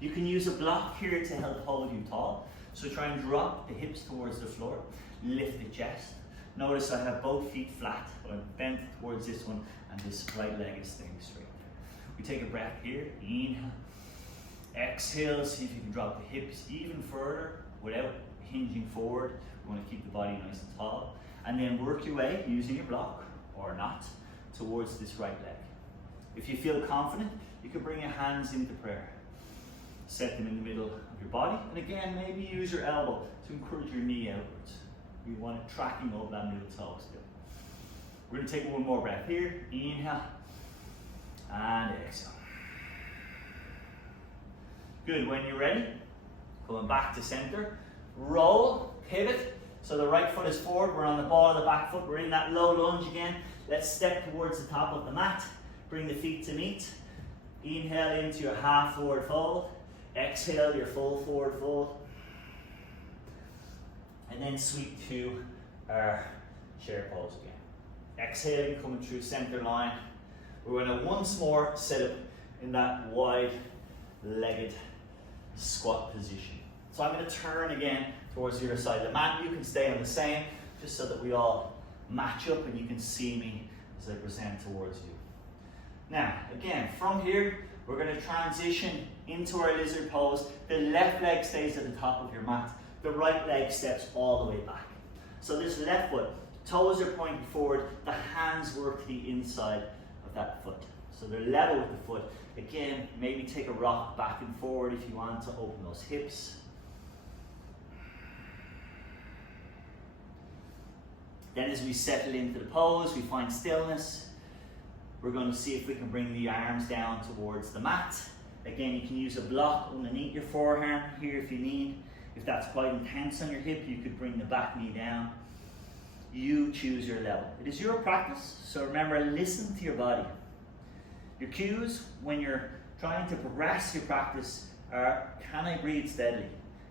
You can use a block here to help hold you tall. So try and drop the hips towards the floor, lift the chest. Notice I have both feet flat, but I'm bent towards this one, and this right leg is staying straight. We take a breath here, inhale, exhale, see if you can drop the hips even further without hinging forward. We want to keep the body nice and tall. And then work your way, using your block, or not, towards this right leg. If you feel confident, you can bring your hands into prayer. Set them in the middle of your body, and again, maybe use your elbow to encourage your knee outwards. We want it tracking over that middle toe still. We're going to take one more breath here. Inhale and exhale. Good. When you're ready, going back to center, roll, pivot. So the right foot is forward. We're on the ball of the back foot. We're in that low lunge again. Let's step towards the top of the mat. Bring the feet to meet. Inhale into your half forward fold. Exhale your full forward fold. And then sweep to our chair pose again. Exhaling, coming through center line. We're going to once more set up in that wide-legged squat position. So I'm going to turn again towards the other side of the mat. You can stay on the same, just so that we all match up and you can see me as I present towards you. Now, again, from here, we're going to transition into our lizard pose. The left leg stays at the top of your mat. The right leg steps all the way back. So this left foot, toes are pointing forward, the hands work to the inside of that foot. So they're level with the foot. Again, maybe take a rock back and forward if you want to open those hips. Then as we settle into the pose, we find stillness. We're going to see if we can bring the arms down towards the mat. Again, you can use a block underneath your forearm here if you need. If that's quite intense on your hip, you could bring the back knee down. You choose your level. It is your practice, so remember, listen to your body. Your cues when you're trying to progress your practice are, can I breathe steadily?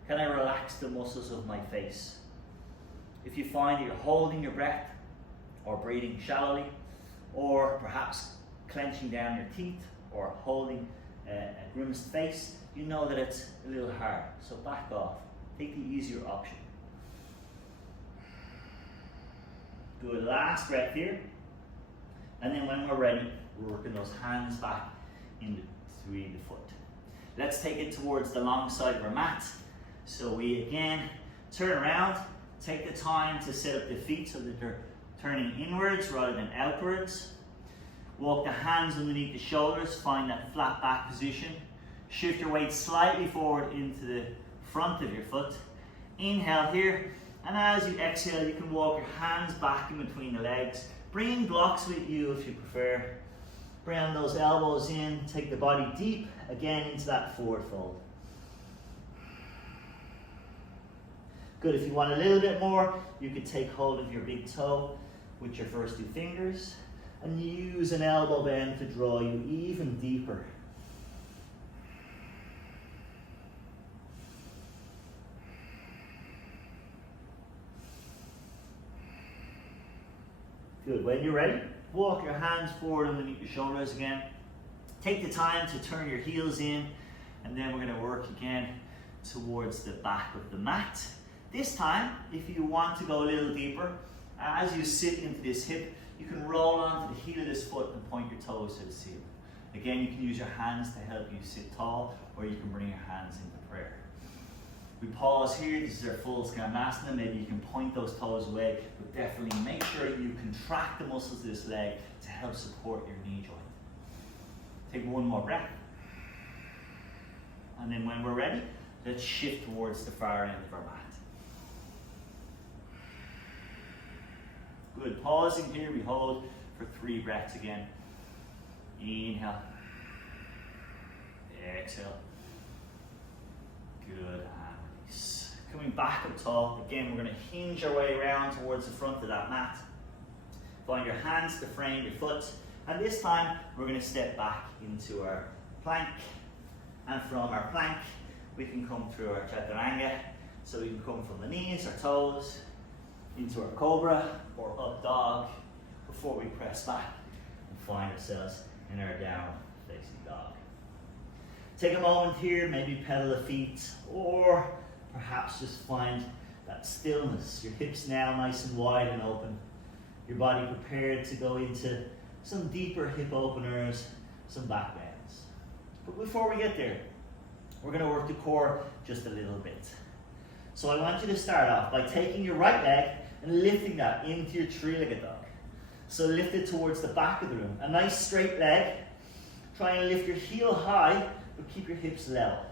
Can I relax the muscles of my face? If you find that you're holding your breath or breathing shallowly, or perhaps clenching down your teeth or holding a grimaced face, you know that it's a little hard. So back off. Take the easier option. Good, last breath here. And then when we're ready, we're working those hands back in between the foot. Let's take it towards the long side of our mat. So we again turn around, take the time to set up the feet so that they're turning inwards rather than outwards. Walk the hands underneath the shoulders, find that flat back position. Shift your weight slightly forward into the front of your foot. Inhale here, and as you exhale, you can walk your hands back in between the legs. Bring blocks with you if you prefer. Bring those elbows in, take the body deep again into that forward fold. Good, if you want a little bit more, you could take hold of your big toe with your first two fingers and use an elbow bend to draw you even deeper. Good, when you're ready, walk your hands forward underneath your shoulders again. Take the time to turn your heels in, and then we're going to work again towards the back of the mat. This time, if you want to go a little deeper, as you sit into this hip, you can roll onto the heel of this foot and point your toes to the ceiling. Again, you can use your hands to help you sit tall, or you can bring your hands into prayer. We pause here, this is our full Skandasana. Maybe you can point those toes away, but definitely make sure you contract the muscles of this leg to help support your knee joint. Take one more breath. And then when we're ready, let's shift towards the far end of our mat. Good, pausing here, we hold for 3 breaths again. Inhale. Exhale. Good, and release. Coming back up tall, again we're going to hinge our way around towards the front of that mat. Find your hands to frame your foot, and this time we're going to step back into our plank, and from our plank we can come through our chaturanga, so we can come from the knees, our toes, into our cobra or up dog before we press back and find ourselves in our down facing dog. Take a moment here, maybe pedal the feet, or perhaps just find that stillness. Your hips now nice and wide and open. Your body prepared to go into some deeper hip openers, some back bends. But before we get there, we're going to work the core just a little bit. So I want you to start off by taking your right leg and lifting that into your three-legged dog. So lift it towards the back of the room. A nice straight leg. Try and lift your heel high, but keep your hips level.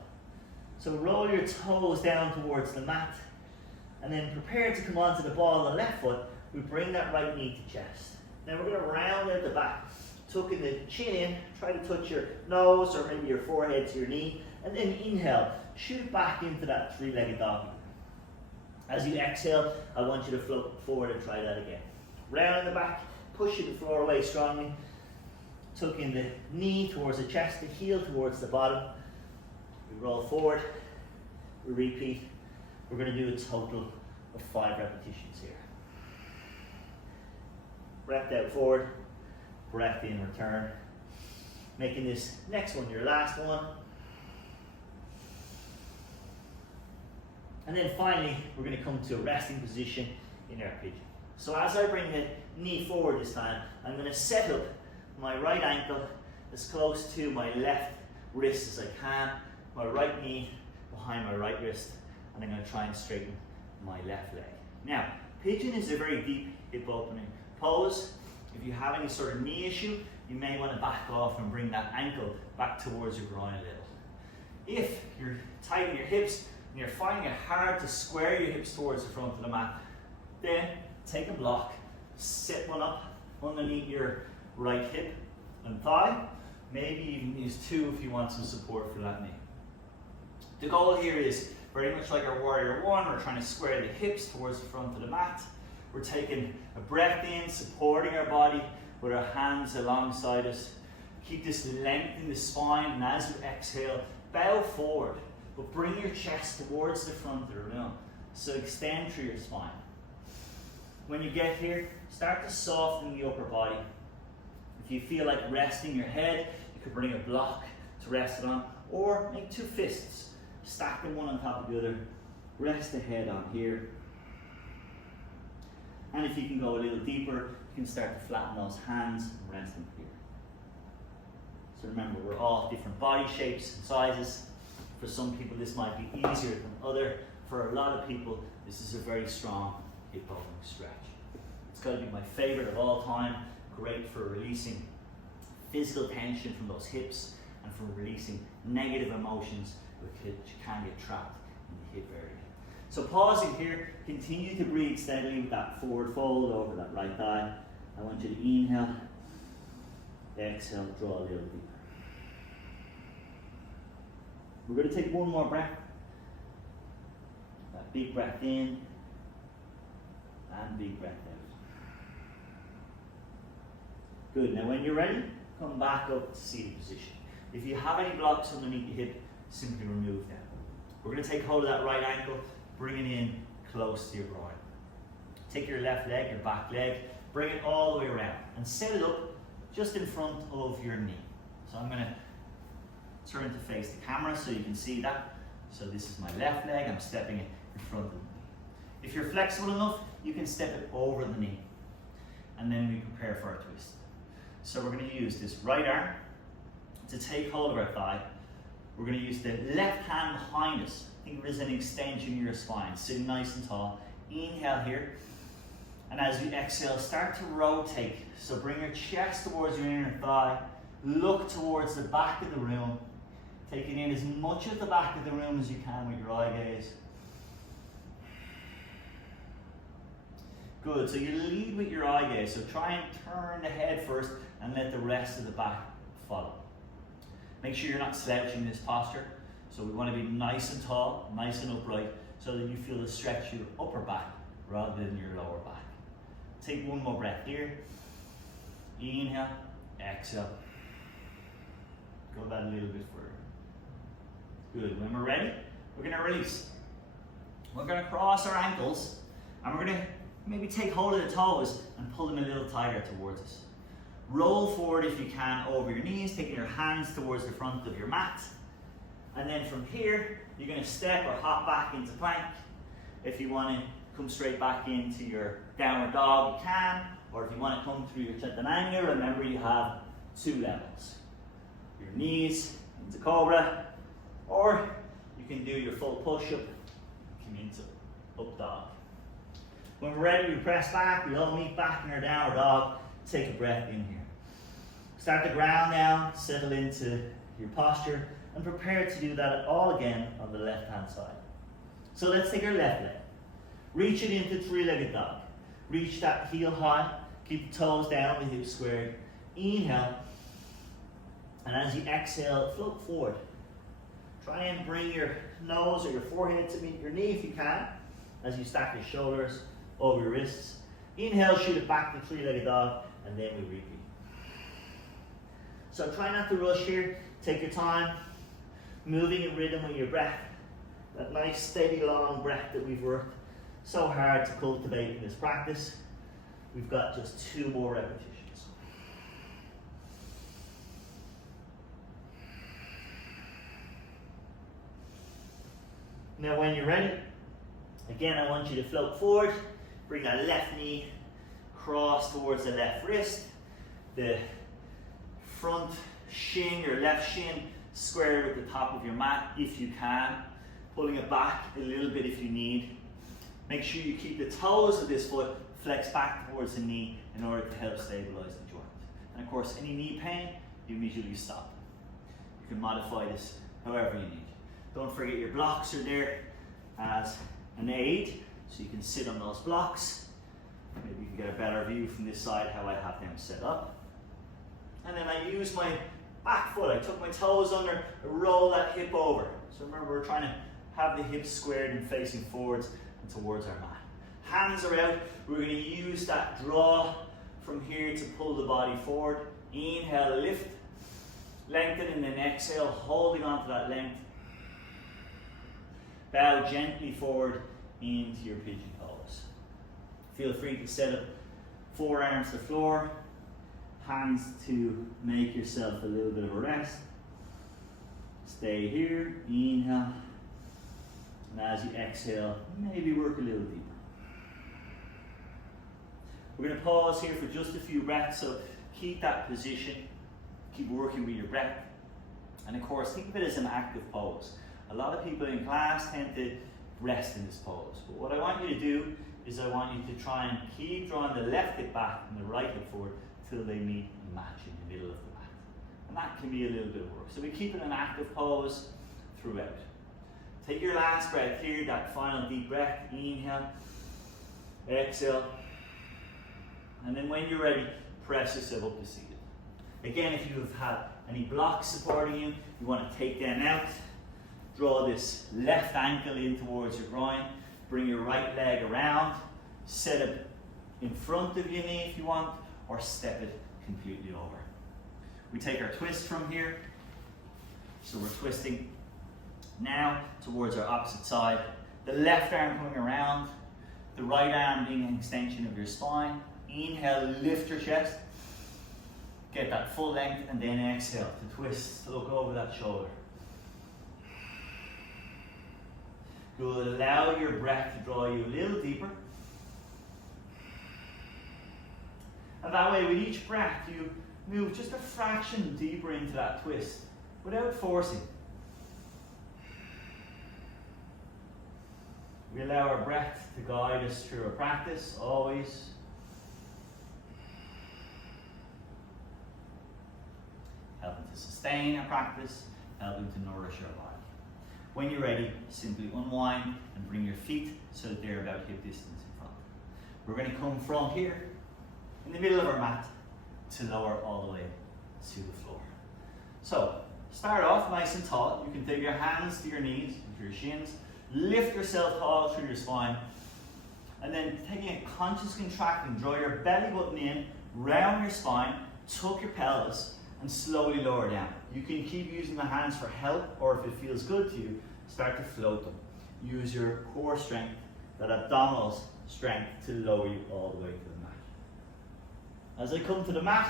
So roll your toes down towards the mat, and then prepare to come onto the ball of the left foot. We bring that right knee to chest. Now we're going to round out the back, tucking the chin in, try to touch your nose or maybe your forehead to your knee, and then inhale, shoot back into that three-legged dog. As you exhale, I want you to float forward and try that again. Round in the back, pushing the floor away strongly, tucking the knee towards the chest, the heel towards the bottom. We roll forward, we repeat. We're going to do a total of 5 repetitions here. Breath out forward, breath in return. Making this next one your last one. And then finally, we're going to come to a resting position in our pigeon. So as I bring the knee forward this time, I'm going to set up my right ankle as close to my left wrist as I can, my right knee behind my right wrist, and I'm going to try and straighten my left leg. Now, pigeon is a very deep hip opening pose. If you have any sort of knee issue, you may want to back off and bring that ankle back towards your groin a little. If you're tight in your hips and you're finding it hard to square your hips towards the front of the mat, then take a block, sit one up underneath your right hip and thigh. Maybe even use two if you want some support for that knee. The goal here is very much like our warrior one. We're trying to square the hips towards the front of the mat. We're taking a breath in, supporting our body with our hands alongside us. Keep this length in the spine, and as you exhale, bow forward, but bring your chest towards the front of the room. So extend through your spine. When you get here, start to soften the upper body. If you feel like resting your head, you could bring a block to rest it on, or make two fists, stack them one on top of the other, rest the head on here. And if you can go a little deeper, you can start to flatten those hands and rest them here. So remember, we're all different body shapes and sizes. For some people this might be easier than other. For a lot of people, this is a very strong hip opening stretch. It's got to be my favorite of all time. Great for releasing physical tension from those hips and for releasing negative emotions which can get trapped in the hip area. So pausing here, continue to breathe steadily with that forward fold over that right thigh. I want you to inhale, exhale, draw a little deeper. We're going to take one more breath. That big breath in and big breath out. Good. Now when you're ready, come back up to seated position. If you have any blocks underneath your hip, simply remove them. We're going to take hold of that right ankle, bring it in close to your groin. Take your left leg, your back leg, bring it all the way around and set it up just in front of your knee. So I'm going to turn to face the camera so you can see that. So this is my left leg, I'm stepping it in front of the knee. If you're flexible enough, you can step it over the knee. And then we prepare for our twist. So we're going to use this right arm to take hold of our thigh. We're going to use the left hand behind us. Think of it as an extension of your spine, sitting nice and tall. Inhale here. And as you exhale, start to rotate. So bring your chest towards your inner thigh. Look towards the back of the room. Taking in as much of the back of the room as you can with your eye gaze. Good, so you lead with your eye gaze. So try and turn the head first and let the rest of the back follow. Make sure you're not slouching in this posture. So we want to be nice and tall, nice and upright, so that you feel the stretch your upper back rather than your lower back. Take one more breath here. Inhale, exhale. Go that a little bit further. Good, when we're ready, we're going to release. We're going to cross our ankles and we're going to maybe take hold of the toes and pull them a little tighter towards us. Roll forward if you can over your knees, taking your hands towards the front of your mat. And then from here, you're going to step or hop back into plank. If you want to come straight back into your downward dog, you can. Or if you want to come through your chaturanga, remember you have two levels. Your knees into cobra, or you can do your full push-up, come into up dog. When we're ready, we press back, we all meet back in our downward dog. Take a breath in here. Start to ground down, settle into your posture, and prepare to do that all again on the left-hand side. So let's take our left leg. Reach it into three-legged dog. Reach that heel high, keep the toes down, the hips squared. Inhale, and as you exhale, float forward. Try and bring your nose or your forehead to meet your knee if you can, as you stack your shoulders over your wrists. Inhale, shoot it back to three-legged dog, and then we repeat. So try not to rush here. Take your time, moving in rhythm with your breath. That nice, steady, long breath that we've worked so hard to cultivate in this practice. We've got just 2 more repetitions. Now when you're ready, again I want you to float forward. Bring that left knee cross towards the left wrist. The front shin, your left shin, square with the top of your mat if you can. Pulling it back a little bit if you need. Make sure you keep the toes of this foot flexed back towards the knee in order to help stabilize the joint. And of course, any knee pain, you immediately stop. You can modify this however you need. Don't forget your blocks are there as an aid, so you can sit on those blocks. Maybe you can get a better view from this side how I have them set up. And then I use my back foot. I tuck my toes under, I roll that hip over. So remember, we're trying to have the hips squared and facing forwards and towards our mat. Hands are out. We're going to use that draw from here to pull the body forward. Inhale, lift, lengthen, and then exhale, holding on to that length. Bow gently forward into your pigeon pose. Feel free to set up forearms to the floor, hands to make yourself a little bit of a rest. Stay here, inhale, and as you exhale, maybe work a little deeper. We're going to pause here for just a few breaths, so keep that position, keep working with your breath, and of course, think of it as an active pose. A lot of people in class tend to rest in this pose, but what I want you to do is I want you to try and keep drawing the left hip back and the right hip forward till they meet and match in the middle of the mat. And that can be a little bit of work. So we keep it an active pose throughout. Take your last breath here, that final deep breath. Inhale, exhale, and then when you're ready, press yourself up to seated. Again, if you have had any blocks supporting you, you want to take them out. Draw this left ankle in towards your groin. Bring your right leg around. Set it in front of your knee if you want, or step it completely over. We take our twist from here. So we're twisting now towards our opposite side. The left arm coming around, the right arm being an extension of your spine. Inhale, lift your chest. Get that full length, and then exhale to twist, to look over that shoulder. Good, allow your breath to draw you a little deeper. And that way, with each breath, you move just a fraction deeper into that twist without forcing. We allow our breath to guide us through our practice, always. Helping to sustain our practice, helping to nourish our body. When you're ready, simply unwind and bring your feet so that they're about hip distance in front. We're going to come from here, in the middle of our mat, to lower all the way to the floor. So, start off nice and tall. You can take your hands to your knees, to your shins, lift yourself tall through your spine, and then taking a conscious contraction, draw your belly button in, round your spine, tuck your pelvis, and slowly lower down. You can keep using the hands for help, or if it feels good to you, start to float them. Use your core strength, that abdominal strength, to lower you all the way to the mat. As I come to the mat,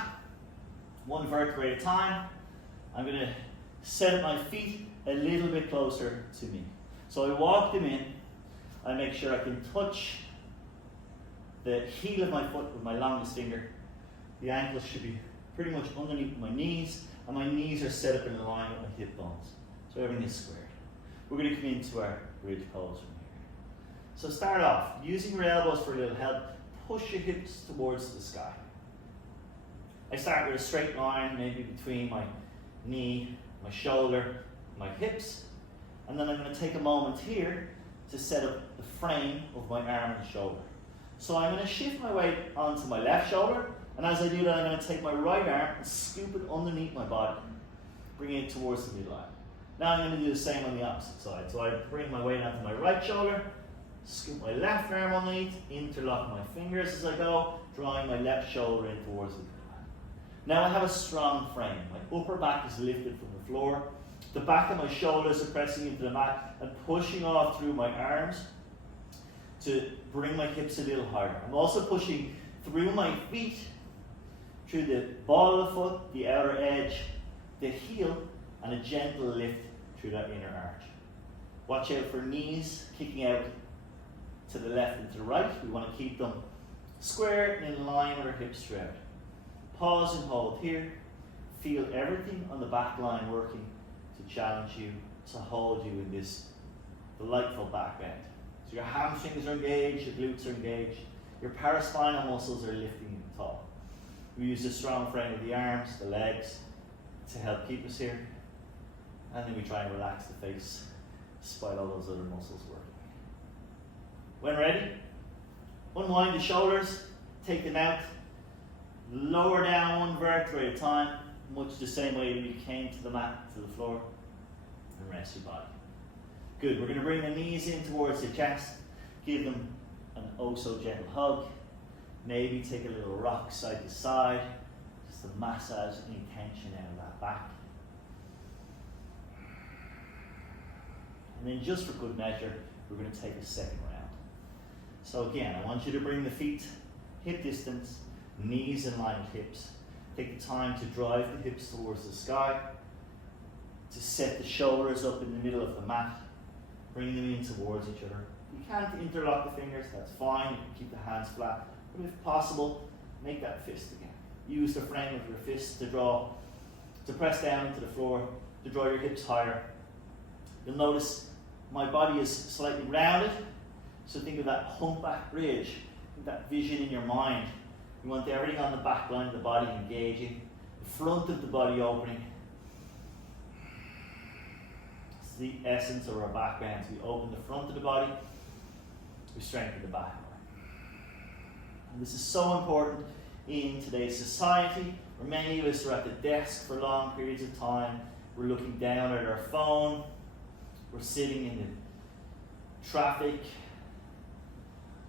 one vertebrae at a time, I'm going to set my feet a little bit closer to me. So I walk them in, I make sure I can touch the heel of my foot with my longest finger. The ankles should be pretty much underneath my knees, and my knees are set up in line with my hip bones. So everything is squared. We're going to come into our bridge pose from here. So start off, using your elbows for a little help, push your hips towards the sky. I start with a straight line, maybe between my knee, my shoulder, my hips, and then I'm going to take a moment here to set up the frame of my arm and shoulder. So I'm going to shift my weight onto my left shoulder, and as I do that, I'm going to take my right arm and scoop it underneath my body, bringing it towards the midline. Now I'm going to do the same on the opposite side. So I bring my weight onto my right shoulder, scoop my left arm underneath, interlock my fingers as I go, drawing my left shoulder in towards the midline. Now I have a strong frame. My upper back is lifted from the floor. The back of my shoulders are pressing into the mat and pushing off through my arms to bring my hips a little higher. I'm also pushing through my feet, through the ball of the foot, the outer edge, the heel, and a gentle lift through that inner arch. Watch out for knees kicking out to the left and to the right. We want to keep them square and in line with our hips throughout. Pause and hold here. Feel everything on the back line working to challenge you, to hold you in this delightful back bend. So your hamstrings are engaged, your glutes are engaged, your paraspinal muscles are lifting you tall. We use the strong frame of the arms, the legs, to help keep us here. And then we try and relax the face, despite all those other muscles working. When ready, unwind the shoulders, take them out, lower down one vertebrae at a time, much the same way you came to the mat, to the floor, and rest your body. Good, we're going to bring the knees in towards the chest, give them an oh so gentle hug, maybe take a little rock side to side, just to massage any tension out of that back. And then just for good measure, we're going to take a second round. So again, I want you to bring the feet hip distance, knees in line with hips. Take the time to drive the hips towards the sky, to set the shoulders up in the middle of the mat, bring them in towards each other. You can't interlock the fingers, that's fine, you can keep the hands flat, but if possible, make that fist again. Use the frame of your fist to press down into the floor, to draw your hips higher. You'll notice my body is slightly rounded, so think of that humpback bridge, that vision in your mind. You want everything on the back line of the body engaging, the front of the body opening. It's the essence of our back bends. We open the front of the body, we strengthen the back. And this is so important in today's society, where many of us are at the desk for long periods of time. We're looking down at our phone, we're sitting in the traffic,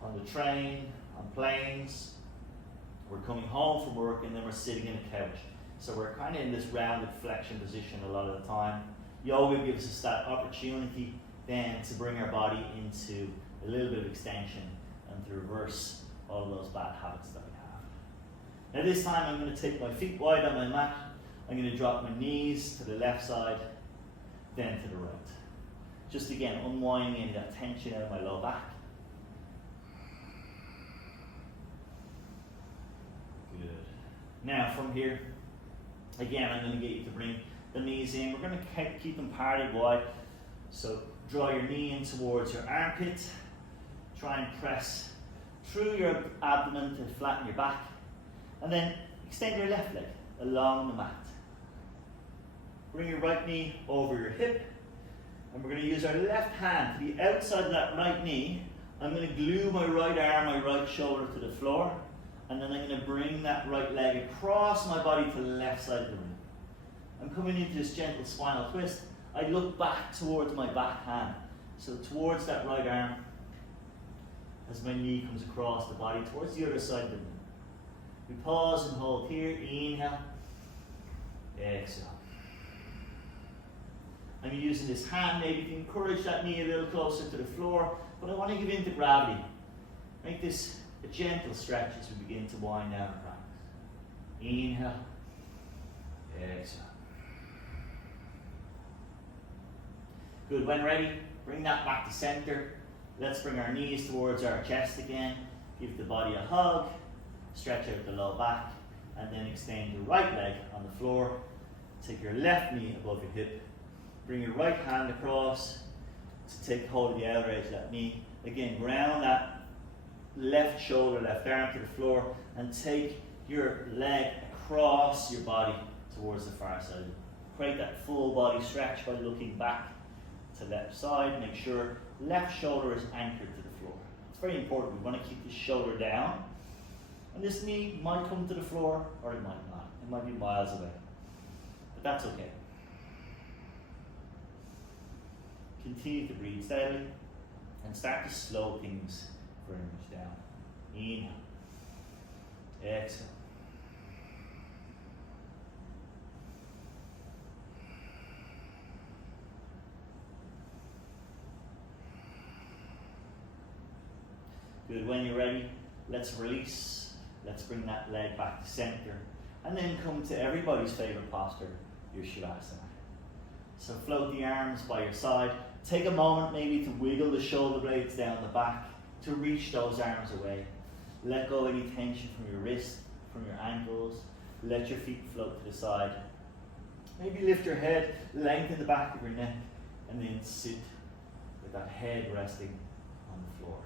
on the train, on planes. We're coming home from work and then we're sitting in a couch. So we're kind of in this rounded flexion position a lot of the time. Yoga gives us that opportunity then to bring our body into a little bit of extension and to reverse all of those bad habits that we have. Now this time I'm going to take my feet wide on my mat. I'm going to drop my knees to the left side, then to the right. Just again, unwinding any of that tension out of my low back. Good. Now from here, again, I'm going to get you to bring the knees in. We're going to keep them parted wide. So draw your knee in towards your armpit. Try and press through your abdomen to flatten your back. And then extend your left leg along the mat. Bring your right knee over your hip. And we're going to use our left hand to the outside of that right knee. I'm going to glue my right arm, my right shoulder to the floor. And then I'm going to bring that right leg across my body to the left side of the room. I'm coming into this gentle spinal twist. I look back towards my back hand. So towards that right arm, as my knee comes across the body, towards the other side of the room. We pause and hold here. Inhale. Exhale. I'm using this hand maybe to encourage that knee a little closer to the floor, but I want to give in to gravity. Make this a gentle stretch as we begin to wind down our practice. Inhale. Exhale. Good, when ready, bring that back to center. Let's bring our knees towards our chest again. Give the body a hug. Stretch out the low back. And then extend your right leg on the floor. Take your left knee above your hip. Bring your right hand across to take hold of the outer edge of that knee. Again, ground that left shoulder, left arm to the floor, and take your leg across your body towards the far side. Create that full body stretch by looking back to left side. Make sure left shoulder is anchored to the floor. It's very important. We want to keep the shoulder down. And this knee might come to the floor or it might not. It might be miles away. But that's okay. Continue to breathe steadily and start to slow things very much down. Inhale. Exhale. Good, when you're ready, let's release. Let's bring that leg back to center. And then come to everybody's favorite posture, your Shavasana. So float the arms by your side. Take a moment maybe to wiggle the shoulder blades down the back, to reach those arms away. Let go any tension from your wrist, from your ankles. Let your feet float to the side. Maybe lift your head, lengthen the back of your neck, and then sit with that head resting on the floor.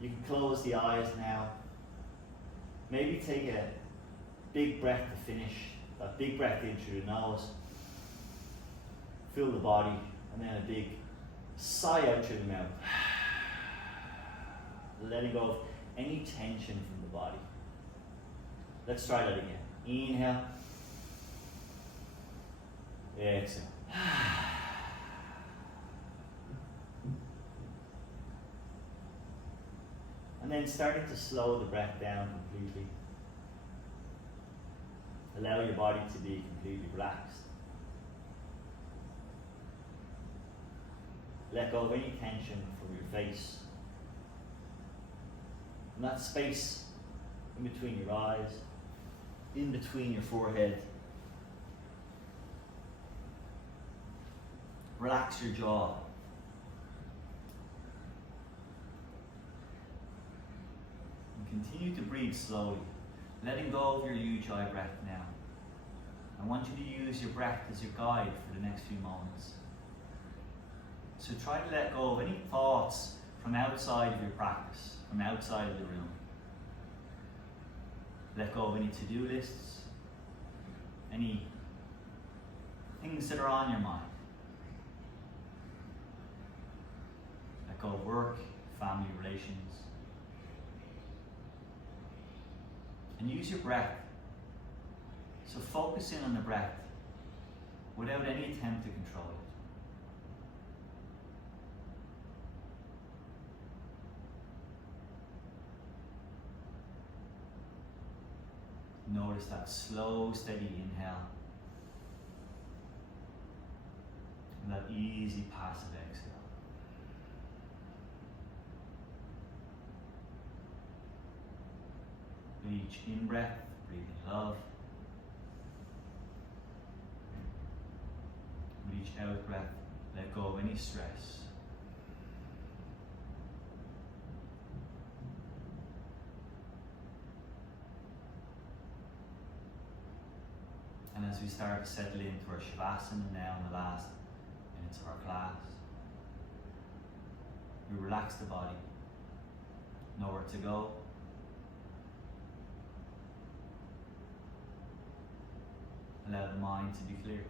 You can close the eyes now. Maybe take a big breath to finish. That big breath in through the nose. Fill the body, and then a big sigh out through the mouth. Letting go of any tension from the body. Let's try that again. Inhale. Exhale. And then starting to slow the breath down completely. Allow your body to be completely relaxed. Let go of any tension from your face. And that space in between your eyes, in between your forehead. Relax your jaw. And continue to breathe slowly, letting go of your Ujjayi breath now. I want you to use your breath as your guide for the next few moments. So try to let go of any thoughts from outside of your practice, from outside of the room. Let go of any to-do lists, any things that are on your mind. Let go of work, family relations. And use your breath. So focus in on the breath without any attempt to control it. Notice that slow, steady inhale and that easy, passive exhale. With each in-breath, breathe in love. With each out-breath, let go of any stress. And as we start to settle into our Shavasana now in the last minutes of our class, we relax the body, nowhere to go. Allow the mind to be clear.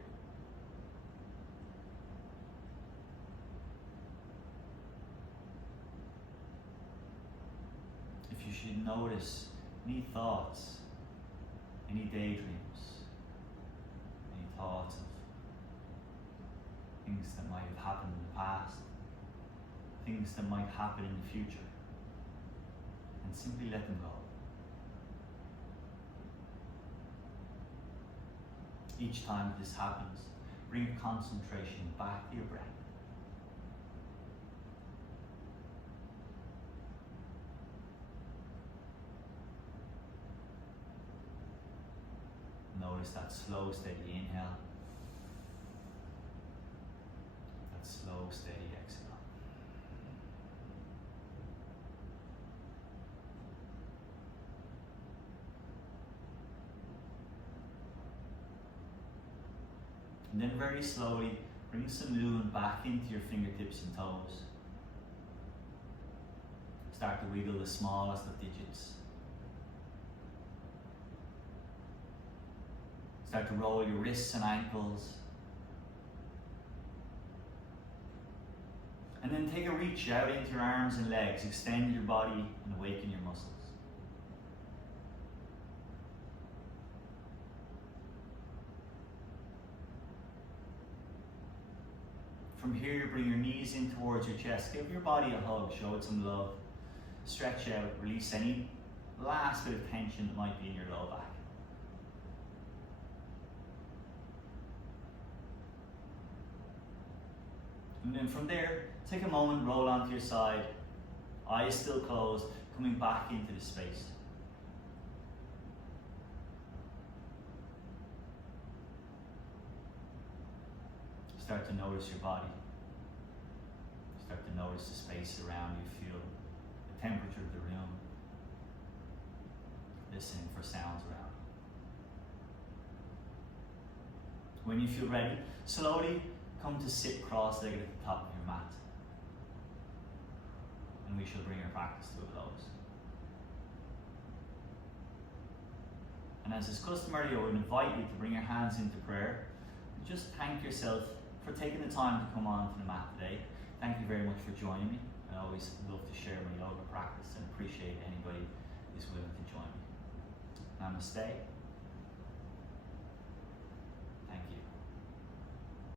If you should notice any thoughts, any daydreams, any thoughts of things that might have happened in the past, things that might happen in the future, and simply let them go. Each time this happens, bring your concentration back to your breath. Notice that slow, steady inhale, that slow, steady exhale. And then very slowly, bring some movement back into your fingertips and toes. Start to wiggle the smallest of digits. Start to roll your wrists and ankles. And then take a reach out into your arms and legs. Extend your body and awaken your muscles. From here, bring your knees in towards your chest. Give your body a hug, show it some love. Stretch out, release any last bit of tension that might be in your low back. And then from there, take a moment, roll onto your side, eyes still closed, coming back into the space. Start to notice your body. Start to notice the space around you. Feel the temperature of the room. Listening for sounds around. When you feel ready, slowly come to sit cross-legged at the top of your mat. And we shall bring our practice to a close. And as is customary, I would invite you to bring your hands into prayer and just thank yourself for taking the time to come on to the mat today. Thank you very much for joining me. I always love to share my yoga practice and appreciate anybody who's willing to join me. Namaste.